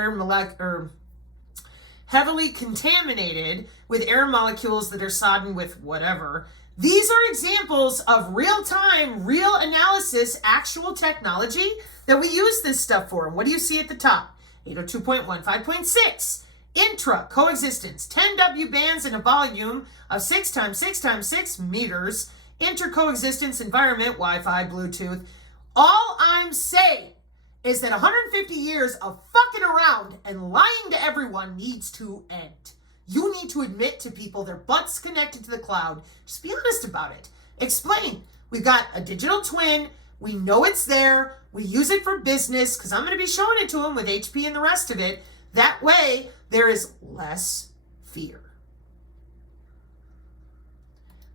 heavily contaminated with air molecules that are sodden with whatever. These are examples of real-time, real analysis, actual technology that we use this stuff for. And what do you see at the top? 802.15.6, intra coexistence, 10 W bands in a volume of 6 times 6 times 6 meters, inter-coexistence environment, Wi-Fi, Bluetooth. All I'm saying is that 150 years of fucking around and lying to everyone needs to end. You need to admit to people their butts connected to the cloud. Just be honest about it. Explain. We've got a digital twin. We know it's there. We use it for business because I'm going to be showing it to them with HP and the rest of it. That way, there is less fear.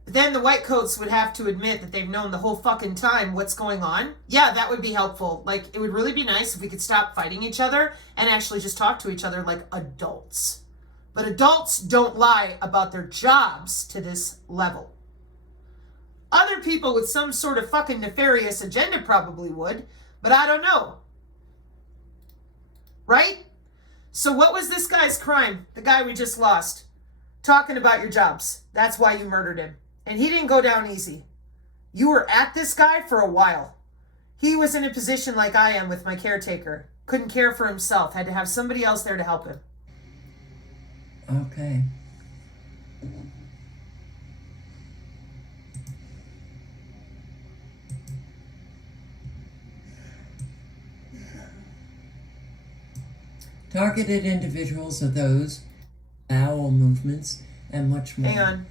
But then the white coats would have to admit that they've known the whole fucking time what's going on. Yeah, that would be helpful. Like, it would really be nice if we could stop fighting each other and actually just talk to each other like adults. But adults don't lie about their jobs to this level. Other people with some sort of fucking nefarious agenda probably would, but I don't know. Right? So what was this guy's crime? The guy we just lost. Talking about your jobs. That's why you murdered him. And he didn't go down easy. You were at this guy for a while. He was in a position like I am with my caretaker. Couldn't care for himself. Had to have somebody else there to help him. Okay. Targeted individuals are those, bowel movements, and much more. Hang on.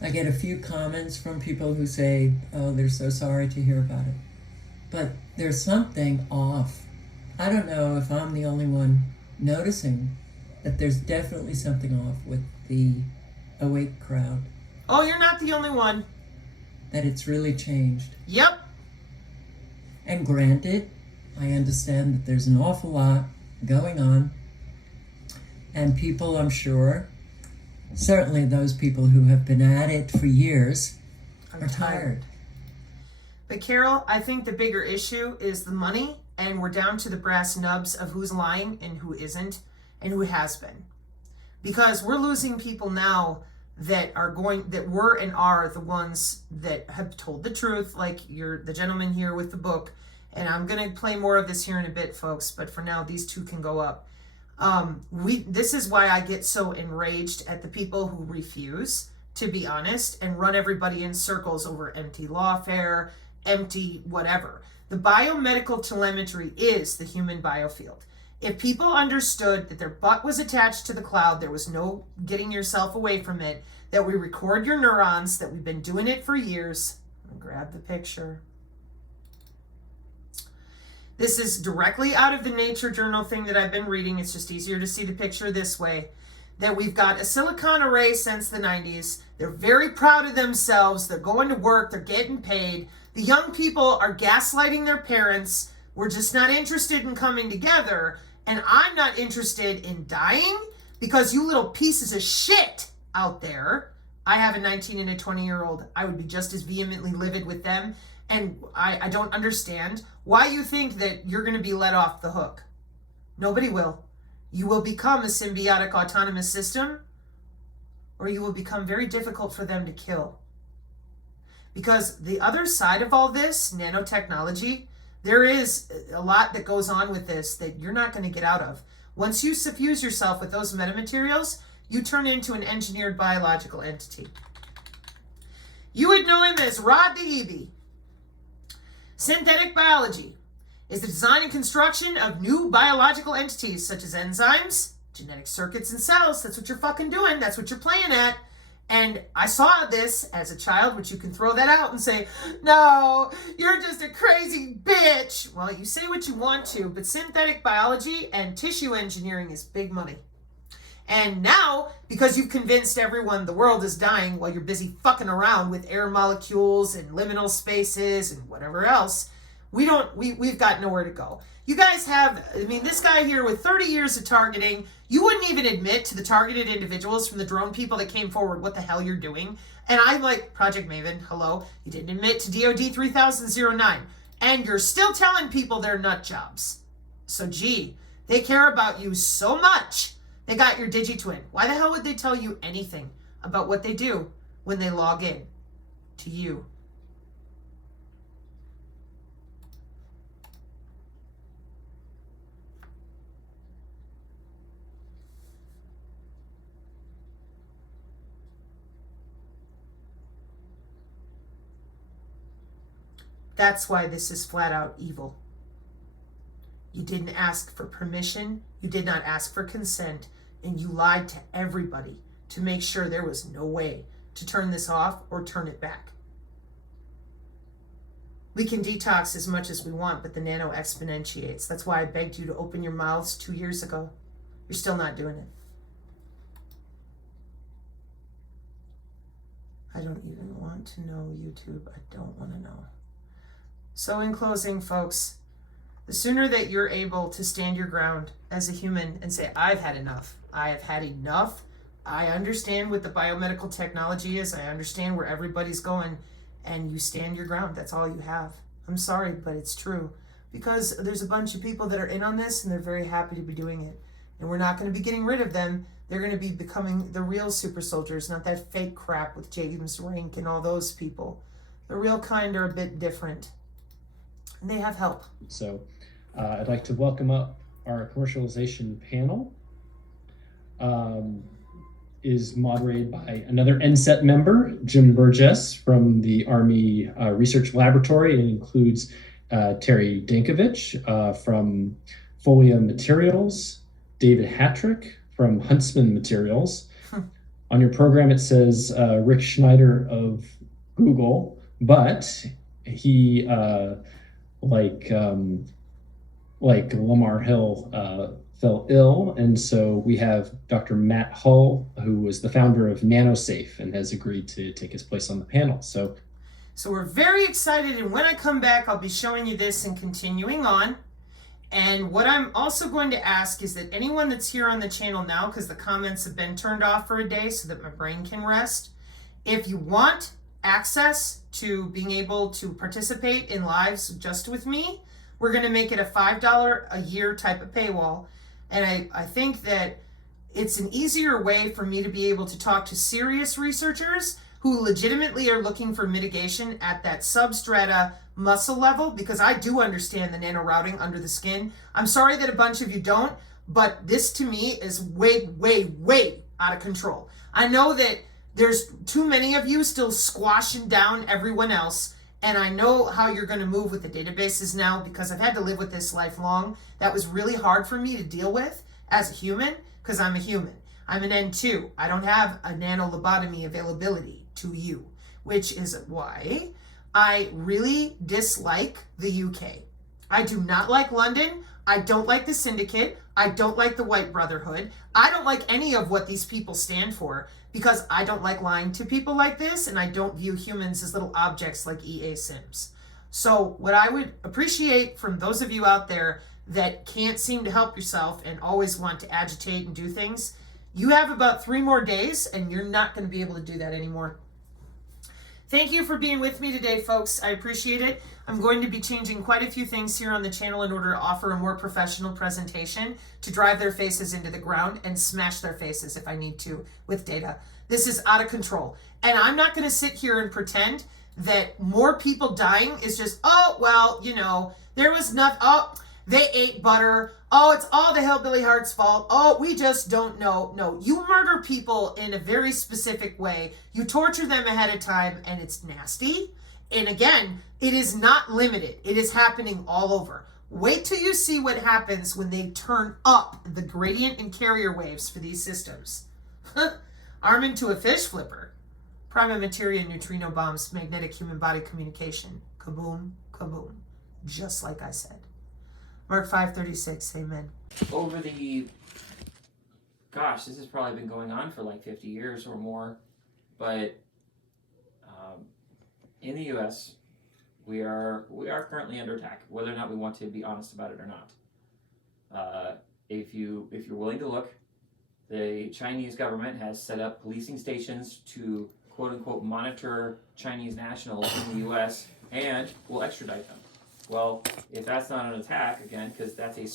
I get a few comments from people who say, oh, they're so sorry to hear about it. But there's something off. I don't know if I'm the only one noticing that there's definitely something off with the awake crowd. Oh, you're not the only one. That it's really changed. Yep. And granted, I understand that there's an awful lot going on. And people, I'm sure, Certainly those people who have been at it for years are tired. But Carol, I think the bigger issue is the money, and we're down to the brass nubs of who's lying and who isn't and who has been. Because we're losing people now that were and are the ones that have told the truth, like the gentleman here with the book. And I'm going to play more of this here in a bit, folks, but for now, these two can go up. This is why I get so enraged at the people who refuse to be honest and run everybody in circles over empty lawfare, empty whatever. The biomedical telemetry is the human biofield. If people understood that their butt was attached to the cloud, there was no getting yourself away from it, that we record your neurons, that we've been doing it for years. Grab the picture. This is directly out of the Nature Journal thing that I've been reading. It's just easier to see the picture this way. That we've got a silicon array since the 90s. They're very proud of themselves. They're going to work. They're getting paid. The young people are gaslighting their parents. We're just not interested in coming together. And I'm not interested in dying because you little pieces of shit out there. I have a 19 and a 20-year-old. I would be just as vehemently livid with them. And I don't understand why you think that you're going to be let off the hook. Nobody will. You will become a symbiotic autonomous system, or you will become very difficult for them to kill. Because the other side of all this, nanotechnology, there is a lot that goes on with this that you're not going to get out of. Once you suffuse yourself with those metamaterials, you turn into an engineered biological entity. You would know him as Rod the Eby. Synthetic biology is the design and construction of new biological entities such as enzymes, genetic circuits, and cells. That's what you're fucking doing. That's what you're playing at. And I saw this as a child, which you can throw that out and say, no, you're just a crazy bitch. Well, you say what you want to, but synthetic biology and tissue engineering is big money. And now, because you've convinced everyone the world is dying while you're busy fucking around with air molecules and liminal spaces and whatever else, we've got nowhere to go. You guys have, this guy here with 30 years of targeting, you wouldn't even admit to the targeted individuals from the drone people that came forward what the hell you're doing. And I'm like, Project Maven, hello, you didn't admit to DOD 3009. And you're still telling people they're nut jobs. So gee, they care about you so much. They got your DigiTwin. Why the hell would they tell you anything about what they do when they log in to you? That's why this is flat out evil. You didn't ask for permission, you did not ask for consent, and you lied to everybody to make sure there was no way to turn this off or turn it back. We can detox as much as we want, but the nano exponentiates. That's why I begged you to open your mouths 2 years ago. You're still not doing it. I don't even want to know, YouTube. I don't want to know. So in closing, folks, the sooner that you're able to stand your ground as a human and say, I've had enough. I have had enough. I understand what the biomedical technology is. I understand where everybody's going. And you stand your ground. That's all you have. I'm sorry, but it's true. Because there's a bunch of people that are in on this and they're very happy to be doing it. And we're not going to be getting rid of them. They're going to be becoming the real super soldiers, not that fake crap with James Rank and all those people. The real kind are a bit different. And they have help. So I'd like to welcome up our commercialization panel. Is moderated by another NSET member, Jim Burgess from the Army Research Laboratory. It includes Terry Dankovich from Folia Materials, David Hattrick from Huntsman Materials. On your program, it says Rick Schneider of Google, but he, like Lamar Hill, fell ill, and so we have Dr. Matt Hull, who was the founder of NanoSafe and has agreed to take his place on the panel. So we're very excited, and when I come back, I'll be showing you this and continuing on. And what I'm also going to ask is that anyone that's here on the channel now, because the comments have been turned off for a day so that my brain can rest, if you want access to being able to participate in lives just with me, we're going to make it a $5 a year type of paywall. And I think that it's an easier way for me to be able to talk to serious researchers who legitimately are looking for mitigation at that substrata muscle level, because I do understand the nanorouting under the skin. I'm sorry that a bunch of you don't, but this to me is way, way, way out of control. I know that there's too many of you still squashing down everyone else, and I know how you're going to move with the databases now, because I've had to live with this lifelong. That was really hard for me to deal with as a human, because I'm a human. I'm an N2. I don't have a nanolobotomy availability to you, which is why I really dislike the UK. I do not like London. I don't like the Syndicate. I don't like the White Brotherhood. I don't like any of what these people stand for, because I don't like lying to people like this, and I don't view humans as little objects like EA Sims. So what I would appreciate from those of you out there that can't seem to help yourself and always want to agitate and do things, you have about 3 more days, and you're not going to be able to do that anymore. Thank you for being with me today, folks. I appreciate it. I'm going to be changing quite a few things here on the channel in order to offer a more professional presentation to drive their faces into the ground and smash their faces if I need to with data. This is out of control. And I'm not going to sit here and pretend that more people dying is just, oh, well, you know, there was nothing, oh, they ate butter. Oh, it's all the Hillbilly Heart's fault. Oh, we just don't know. No, you murder people in a very specific way. You torture them ahead of time, and it's nasty. And again, it is not limited. It is happening all over. Wait till you see what happens when they turn up the gradient and carrier waves for these systems. Arm into a fish flipper. Prima materia neutrino bombs, magnetic human body communication. Kaboom, kaboom. Just like I said. Mark 5:36, amen. Over the, gosh, this has probably been going on for like 50 years or more, but in the U.S., we are currently under attack, whether or not we want to be honest about it or not. If you're willing to look, the Chinese government has set up policing stations to quote unquote monitor Chinese nationals in the U.S. and will extradite them. Well, if that's not an attack, again, because that's a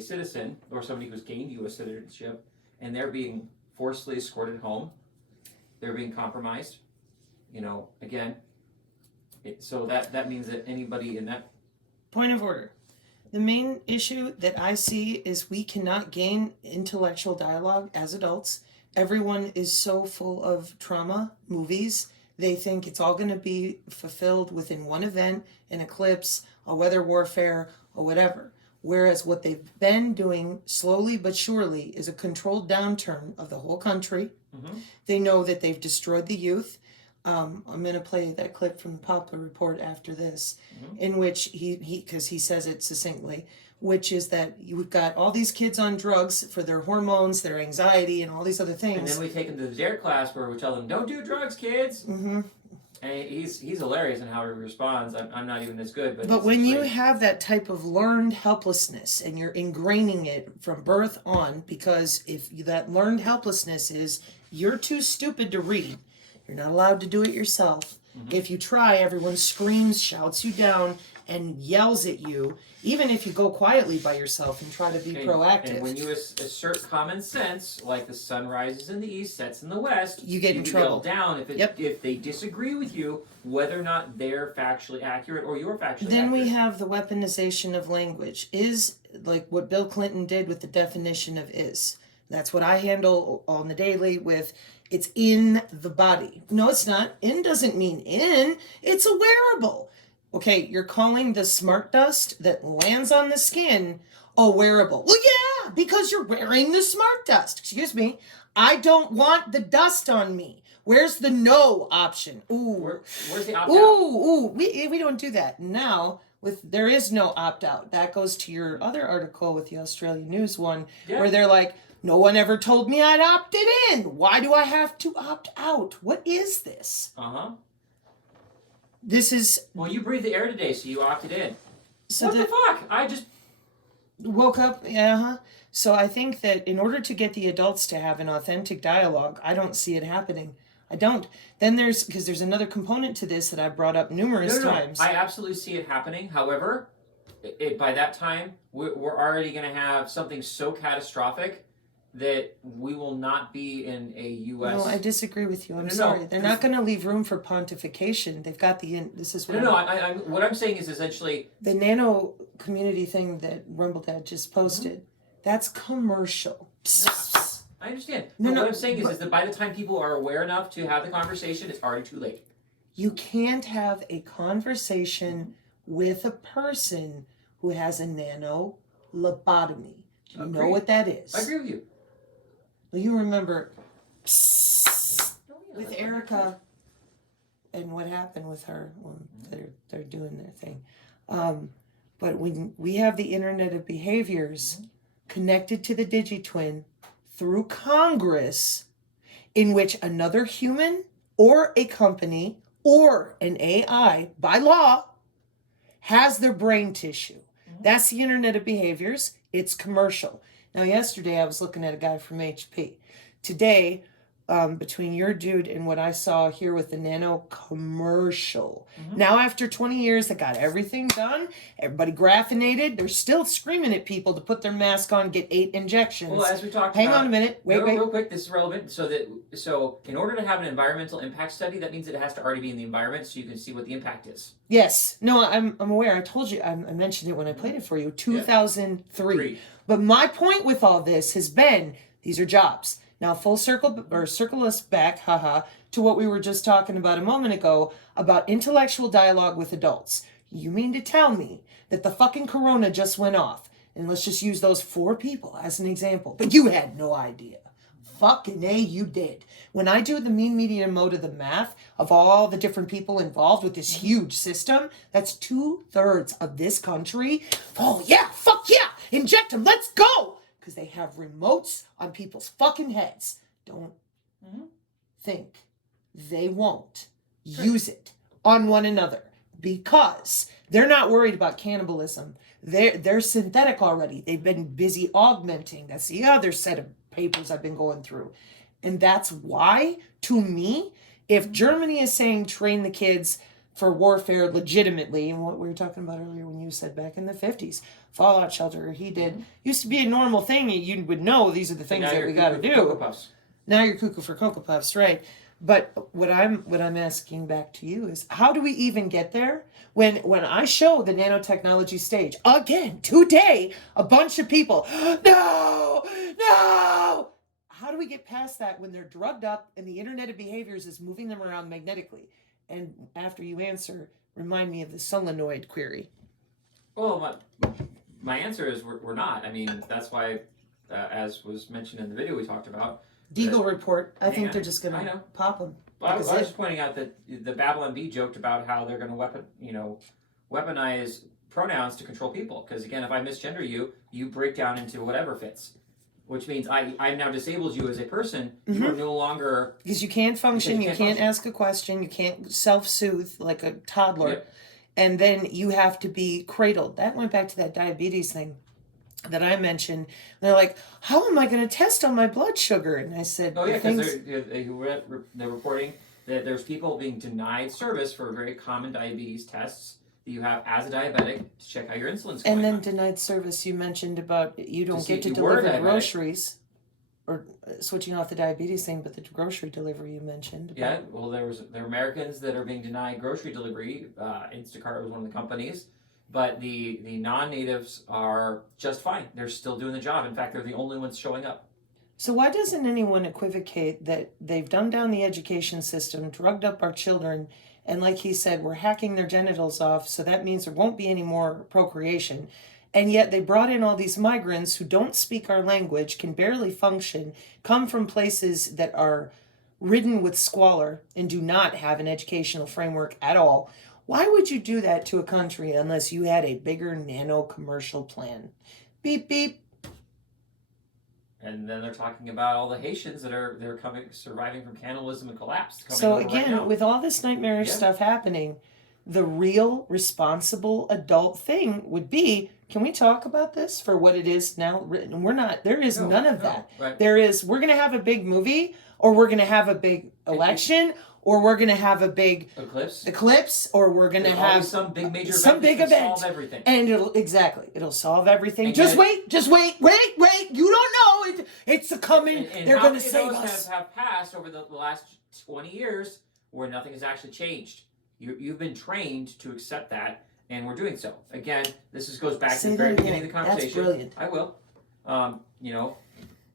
citizen or somebody who's gained U.S. citizenship, and they're being forcibly escorted home, they're being compromised, again, so that means that anybody in that... Point of order. The main issue that I see is we cannot gain intellectual dialogue as adults. Everyone is so full of trauma movies. They think it's all going to be fulfilled within one event, an eclipse, a weather warfare, or whatever. Whereas what they've been doing slowly but surely is a controlled downturn of the whole country. Mm-hmm. They know that they've destroyed the youth. I'm going to play that clip from the Poplar Report after this, mm-hmm. in which because he says it succinctly, which is that you've got all these kids on drugs for their hormones, their anxiety, and all these other things. And then we take them to the DARE class where we tell them, don't do drugs, kids. Mm-hmm. And he's hilarious in how he responds. I'm not even as good. But when you have that type of learned helplessness and you're ingraining it from birth on, because if that learned helplessness is you're too stupid to read, you're not allowed to do it yourself. Mm-hmm. If you try, everyone screams, shouts you down, and yells at you, even if you go quietly by yourself and try to be proactive. And when you assert common sense, like the sun rises in the east, sets in the west, you get in trouble. Yell down if they disagree with you, whether or not they're factually accurate or you're factually accurate. Then we have the weaponization of language. Is like what Bill Clinton did with the definition of is. That's what I handle on the daily with. It's in the body. No, it's not. In doesn't mean in. It's a wearable. Okay, you're calling the smart dust that lands on the skin a wearable. Well, yeah, because you're wearing the smart dust. Excuse me. I don't want the dust on me. Where's the no option? Ooh. Where's the opt-out? Ooh. We don't do that. Now, there is no opt-out. That goes to your other article with the Australian News one, where they're like, no one ever told me I'd opted in. Why do I have to opt out? What is this? Uh-huh. This is... Well, you breathed the air today, so you opted in. So what the fuck? woke up, yeah. So I think that in order to get the adults to have an authentic dialogue, I don't see it happening. I don't. Then because there's another component to this that I brought up numerous times. I absolutely see it happening. However, by that time, we're already going to have something so catastrophic that we will not be in a U.S. No, I disagree with you. I'm No, sorry. They're not going to leave room for pontification. They've got this is what what I'm saying is essentially the nano community thing that Rumble Dad just posted. That's commercial. I understand. No, what I'm saying is that by the time people are aware enough to have the conversation, it's already too late. You can't have a conversation with a person who has a nano lobotomy. Do you know what that is? I agree with you. Well, you remember with Erica and what happened with her when they're doing their thing. But when we have the Internet of Behaviors connected to the DigiTwin through Congress, in which another human or a company or an AI, by law, has their brain tissue. That's the Internet of Behaviors. It's commercial. Now, yesterday I was looking at a guy from HP. Today, between your dude and what I saw here with the nano commercial. Now, after 20 years, they got everything done. Everybody graphinated. They're still screaming at people to put their mask on, get 8 injections. Well, as we talked Hang about, on a minute. Wait. Real quick, this is relevant. So in order to have an environmental impact study, that means it has to already be in the environment so you can see what the impact is. Yes. No, I'm aware. I told you. I mentioned it when I played it for you. 2003. Yeah. But my point with all this has been, these are jobs. Now, circle us back, to what we were just talking about a moment ago about intellectual dialogue with adults. You mean to tell me that the fucking corona just went off, and let's just use those 4 people as an example, but you had no idea. Fucking A, you did. When I do the mean, median, mode of the math of all the different people involved with this huge system, that's 2/3 of this country. Oh yeah, fuck yeah, inject them, let's go! Because they have remotes on people's fucking heads. Don't think they won't use it on one another because they're not worried about cannibalism. They're synthetic already. They've been busy augmenting. That's the other set of papers I've been going through. And that's why, to me, if Germany is saying train the kids for warfare legitimately, and what we were talking about earlier when you said back in the 50s, Fallout Shelter, he did, used to be a normal thing. You would know these are the things that we got to do. Now you're cuckoo for Cocoa Puffs, right? But what I'm asking back to you is, how do we even get there? When I show the nanotechnology stage again today, a bunch of people, no. How do we get past that when they're drugged up and the Internet of Behaviors is moving them around magnetically? And after you answer, remind me of the solenoid query. Well, my answer is we're not. I mean, that's why, as was mentioned in the video we talked about, Deagle report. I think they're just going to pop them. Well, I was just pointing out that the Babylon Bee joked about how they're going to weaponize pronouns to control people. Because again, if I misgender you, you break down into whatever fits. Which means I now disabled you as a person. You are no longer... Because you can't function, you can't ask a question, you can't self-soothe like a toddler. Yep. And then you have to be cradled. That went back to that diabetes thing that I mentioned. They're like, how am I going to test on my blood sugar? And I said... Oh yeah, because they're reporting that there's people being denied service for very common diabetes tests that you have as a diabetic to check how your insulin's going. And then denied service, you mentioned about you don't get to deliver groceries, or switching off the diabetes thing, but the grocery delivery you mentioned. Yeah, well, there are Americans that are being denied grocery delivery. Instacart was one of the companies, but the non-natives are just fine. They're still doing the job. In fact, they're the only ones showing up. So why doesn't anyone equivocate that they've dumbed down the education system, drugged up our children, and like he said, we're hacking their genitals off, so that means there won't be any more procreation. And yet they brought in all these migrants who don't speak our language, can barely function, come from places that are ridden with squalor and do not have an educational framework at all. Why would you do that to a country unless you had a bigger nano commercial plan? Beep, beep. And then they're talking about all the Haitians that are surviving from cannibalism and collapse. So again, with all this nightmarish stuff happening, the real responsible adult thing would be, can we talk about this for what it is now? We're not, there is none of that. Right. There is, we're going to have a big movie, or we're going to have a big election, or we're going to have a big eclipse, or we're going to have some big major some big event. Solve everything. And it'll solve everything. And just yet, wait. You don't know. It's coming. And they're going to save save us. Have passed over the last 20 years where nothing has actually changed. You've been trained to accept that, and we're doing so. Again, goes back to the very beginning of the conversation. That's brilliant. I will.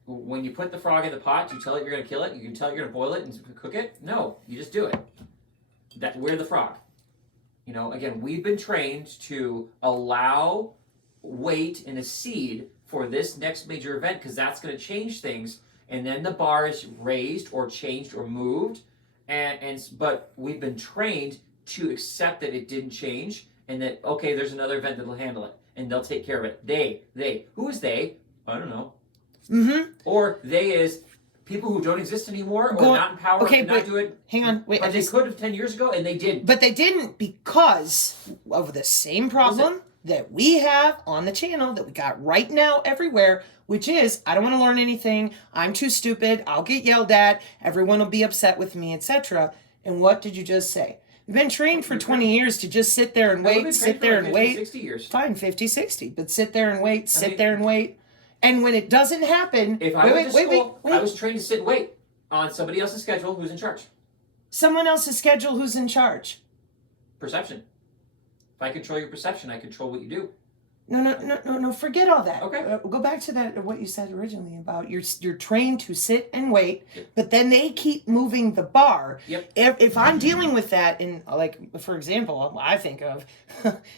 When you put the frog in the pot, you tell it you're going to kill it. You can tell it you're going to boil it and cook it. No, you just do it. We're the frog. Again, we've been trained to allow weight in a seed for this next major event because that's going to change things. And then the bar is raised or changed or moved. But we've been trained to accept that it didn't change and that, okay, there's another event that'll handle it and they'll take care of it. They. Who is they? I don't know. Mm-hmm. Or they is people who don't exist anymore or not in power okay, not do it. Hang on, wait. But they could have 10 years ago and they didn't. But they didn't because of the same problem that we have on the channel that we got right now everywhere, which is, I don't want to learn anything. I'm too stupid. I'll get yelled at. Everyone will be upset with me, etc. And what did you just say? We've been trained for 20 years to just sit there and wait, sit there and wait. 60 years. Fine, 50, 60. But sit there and wait, there and wait. And when it doesn't happen, if I went to school, I was trained to sit and wait on somebody else's schedule who's in charge. Someone else's schedule who's in charge. Perception. If I control your perception, I control what you do. No, forget all that. Okay. Go back to that, what you said originally about you're trained to sit and wait, but then they keep moving the bar. Yep. If I'm dealing with that, in like, for example, I think of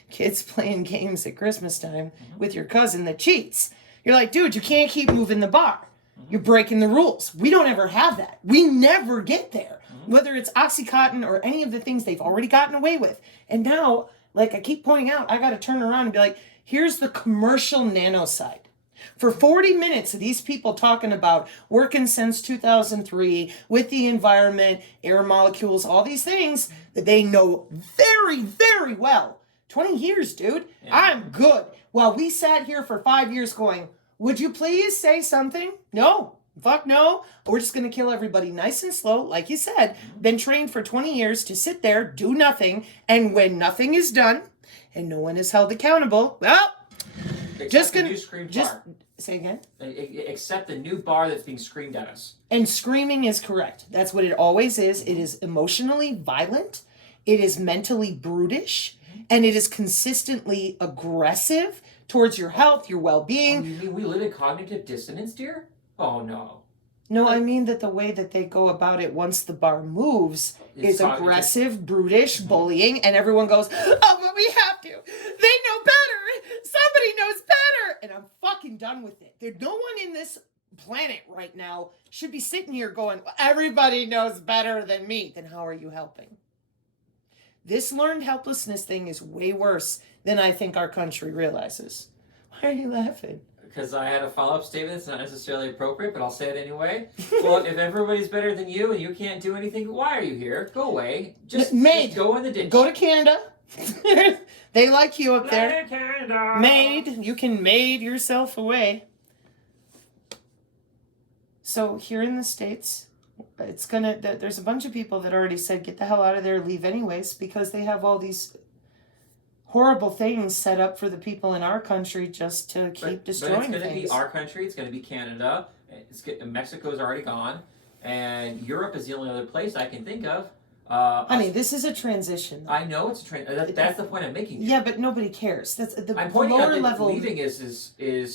kids playing games at Christmas time with your cousin that cheats. You're like, dude, you can't keep moving the bar. You're breaking the rules. We don't ever have that. We never get there. Whether it's Oxycontin or any of the things they've already gotten away with. And now, like I keep pointing out, I got to turn around and be like, here's the commercial nano side. For 40 minutes of these people talking about working since 2003 with the environment, air molecules, all these things that they know very, very well. 20 years, dude. Yeah. I'm good. While we sat here for 5 years going, would you please say something? No. Fuck no. We're just going to kill everybody nice and slow. Like you said, been trained for 20 years to sit there, do nothing. And when nothing is done and no one is held accountable, well, just going to say again. Accept the new bar that's being screamed at us. And screaming is correct. That's what it always is. It is emotionally violent. It is mentally brutish. And it is consistently aggressive towards your health, your well-being. Oh, you mean we live in cognitive dissonance, dear? Oh, no. No, I mean that the way that they go about it once the bar moves is aggressive, brutish, bullying, and everyone goes, oh, but we have to. They know better. Somebody knows better. And I'm fucking done with it. There's no one in this planet right now should be sitting here going, well, everybody knows better than me. Then how are you helping? This learned helplessness thing is way worse than I think our country realizes. Why are you laughing? Because I had a follow-up statement that's not necessarily appropriate, but I'll say it anyway. Well, if everybody's better than you and you can't do anything, why are you here? Go away. Just go in the ditch. Go to Canada. They like you up there. Canada. Maid. You can maid yourself away. So here in the States, there's a bunch of people that already said, get the hell out of there, leave anyways, because they have all these horrible things set up for the people in our country just to keep destroying things. But it's going to be our country, it's going to be Canada, Mexico's already gone, and Europe is the only other place I can think of. Honey, this is a transition. I know it's a transition. That's the point I'm making. Yeah, but nobody cares. That's the I'm pointing lower out that level. Leaving is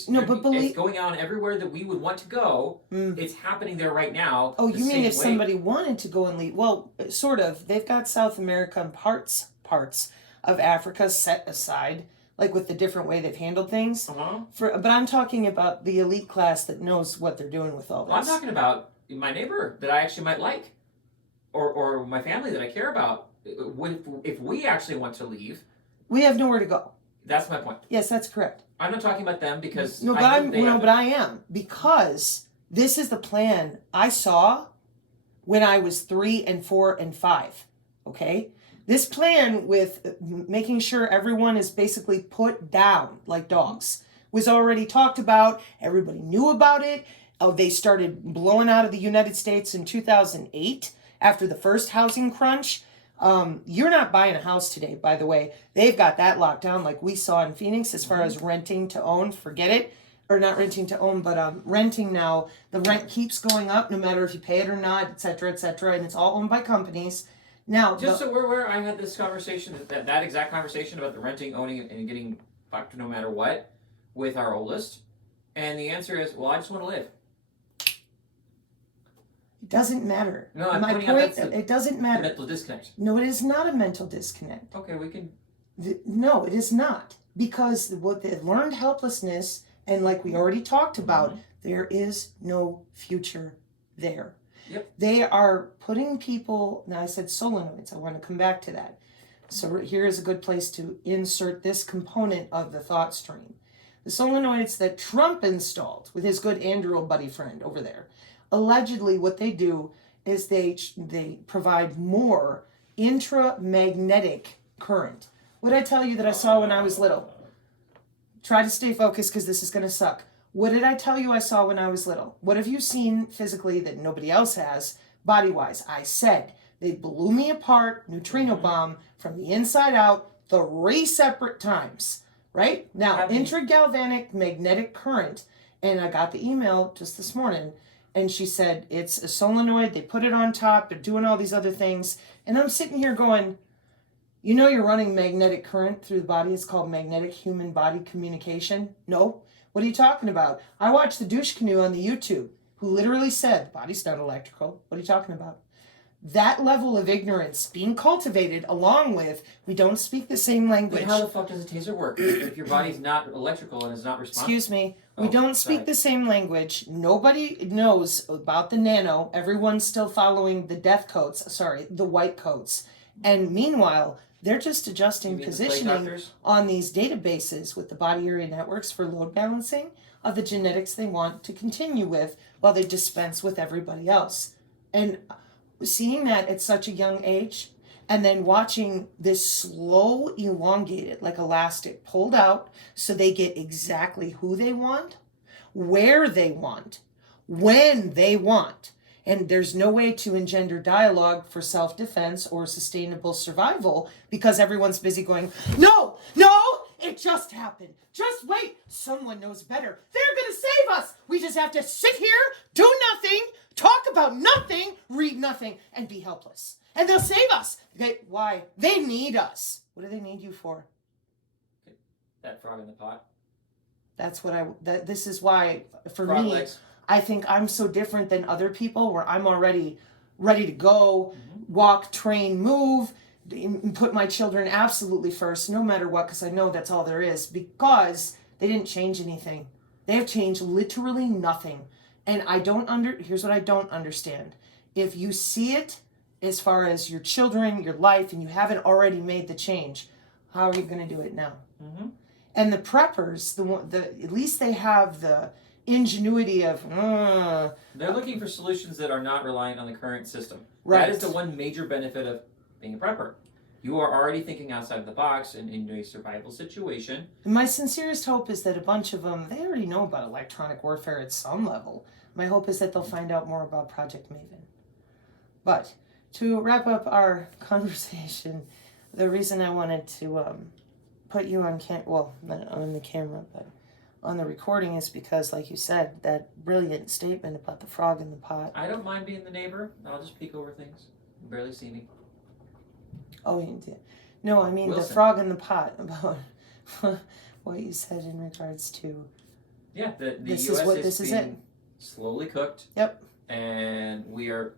no, but it's going on everywhere that we would want to go. It's happening there right now. Oh, you mean if somebody wanted to go and leave? Well, sort of. They've got South America and parts of Africa set aside, like with the different way they've handled things. But I'm talking about the elite class that knows what they're doing with all this. I'm talking about my neighbor that I actually might like. Or my family that I care about. If we actually want to leave, we have nowhere to go. That's my point. Yes, that's correct. I'm not talking about them because but I am because this is the plan I saw when I was 3 and 4 and 5. Okay, This plan with making sure everyone is basically put down like dogs was already talked about. Everybody knew about it. They started blowing out of the United States in 2008 after the first housing crunch. You're not buying a house today, by the way. They've got that locked down like we saw in Phoenix as far as renting to own. Forget it. Or not renting to own, but renting now. The rent keeps going up no matter if you pay it or not, et cetera, and it's all owned by companies. Now, just so we're aware, I had this conversation, that exact conversation about the renting, owning, and getting fucked no matter what with our oldest. And the answer is, well, I just want to live. It doesn't matter. No, I'm my pointing out point. that's It doesn't matter. mental disconnect. No, it is not a mental disconnect. Okay, we can. No, it is not, because what the learned helplessness, and like we already talked about, there is no future there. Yep. They are putting people. Now I said solenoids. I want to come back to that. So here is a good place to insert this component of the thought stream. The solenoids that Trump installed with his good Andrew buddy friend over there. Allegedly, what they do is they provide more intramagnetic current. What did I tell you that I saw when I was little? Try to stay focused because this is going to suck. What did I tell you I saw when I was little? What have you seen physically that nobody else has, body-wise? I said they blew me apart, neutrino bomb, from the inside out 3 separate times, right? Now, intragalvanic magnetic current, and I got the email just this morning, and she said it's a solenoid, they put it on top, they're doing all these other things, and I'm sitting here going, you know you're running magnetic current through the body, it's called magnetic human body communication? No? What are you talking about? I watched the douche canoe on the YouTube, who literally said, body's not electrical. What are you talking about? That level of ignorance being cultivated along with, we don't speak the same language. But how the fuck does a taser work if your body's not electrical and is not responsive? Excuse me. We don't speak the same language. Nobody knows about the nano. Everyone's still following the the white coats. And meanwhile, they're just adjusting positioning on these databases with the body area networks for load balancing of the genetics they want to continue with while they dispense with everybody else. And seeing that at such a young age, and then watching this slow, elongated, like elastic, pulled out so they get exactly who they want, where they want, when they want. And there's no way to engender dialogue for self-defense or sustainable survival because everyone's busy going, no, it just happened. Just wait. Someone knows better. They're going to save us. We just have to sit here, do nothing, talk about nothing, read nothing, and be helpless. And they'll save us. Okay, why? They need us. What do they need you for? That frog in the pot. This is why, for frog me, legs. I think I'm so different than other people where I'm already ready to go, walk, train, move, and put my children absolutely first, no matter what, because I know that's all there is, because they didn't change anything. They have changed literally nothing. And here's what I don't understand. If you see it as far as your children, your life, and you haven't already made the change, how are you going to do it now? Mm-hmm. And the preppers, at least they have the ingenuity of they're looking for solutions that are not reliant on the current system. Right. That is the one major benefit of being a prepper. You are already thinking outside of the box and in a survival situation. My sincerest hope is that a bunch of them, they already know about electronic warfare at some level. My hope is that they'll find out more about Project Maven. But to wrap up our conversation, the reason I wanted to put you on not on the camera, but on the recording is because, like you said, that brilliant statement about the frog in the pot. I don't mind being the neighbor. I'll just peek over things. You barely see me. Oh, you did. No, I mean Wilson. The frog in the pot, about what you said in regards to. Yeah, the this US is what is this is being it. slowly cooked. Yep. And we are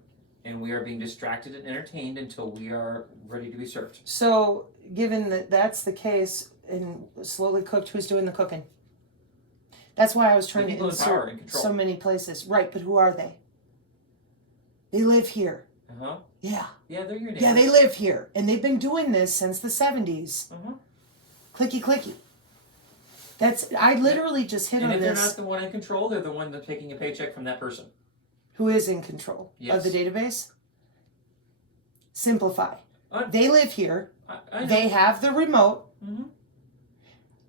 being distracted and entertained until we are ready to be served. So, given that that's the case, and slowly cooked, who's doing the cooking? That's why I was trying to insert so many places. Right, but who are they? They live here. Uh-huh. Yeah. Yeah, they're your neighbors. Yeah, they live here. And they've been doing this since the 70s. Uh-huh. Clicky, clicky. I literally just hit on this. And if they're not the one in control, they're the one that's taking a paycheck from that person. Who is in control of the database? Simplify. They live here. I know. They have the remote. Mm-hmm.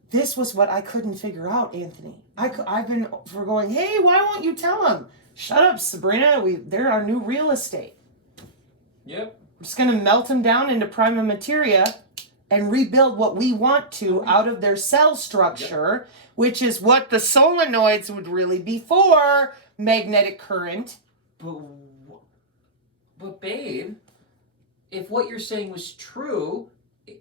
This was what I couldn't figure out, Anthony. I've been for going, hey, why won't you tell them? Shut up, Sabrina. They're our new real estate. Yep. We're just going to melt them down into prima materia and rebuild what we want to out of their cell structure, which is what the solenoids would really be for, magnetic current. But babe, if what you're saying was true,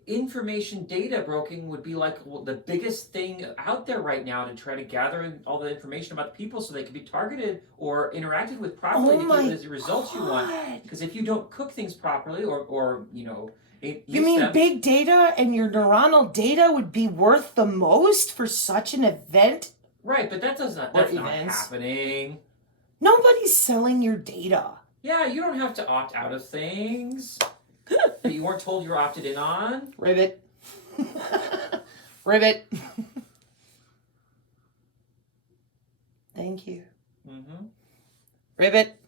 information data broking would be like the biggest thing out there right now to try to gather all the information about the people so they can be targeted or interacted with properly to get the results you want. Because if you don't cook things properly or You mean big data and your neuronal data would be worth the most for such an event? Right, but that's not happening. Nobody's selling your data. Yeah, you don't have to opt out of things that you weren't told you were opted in on. Ribbit. Ribbit. Thank you. Mm-hmm. Ribbit.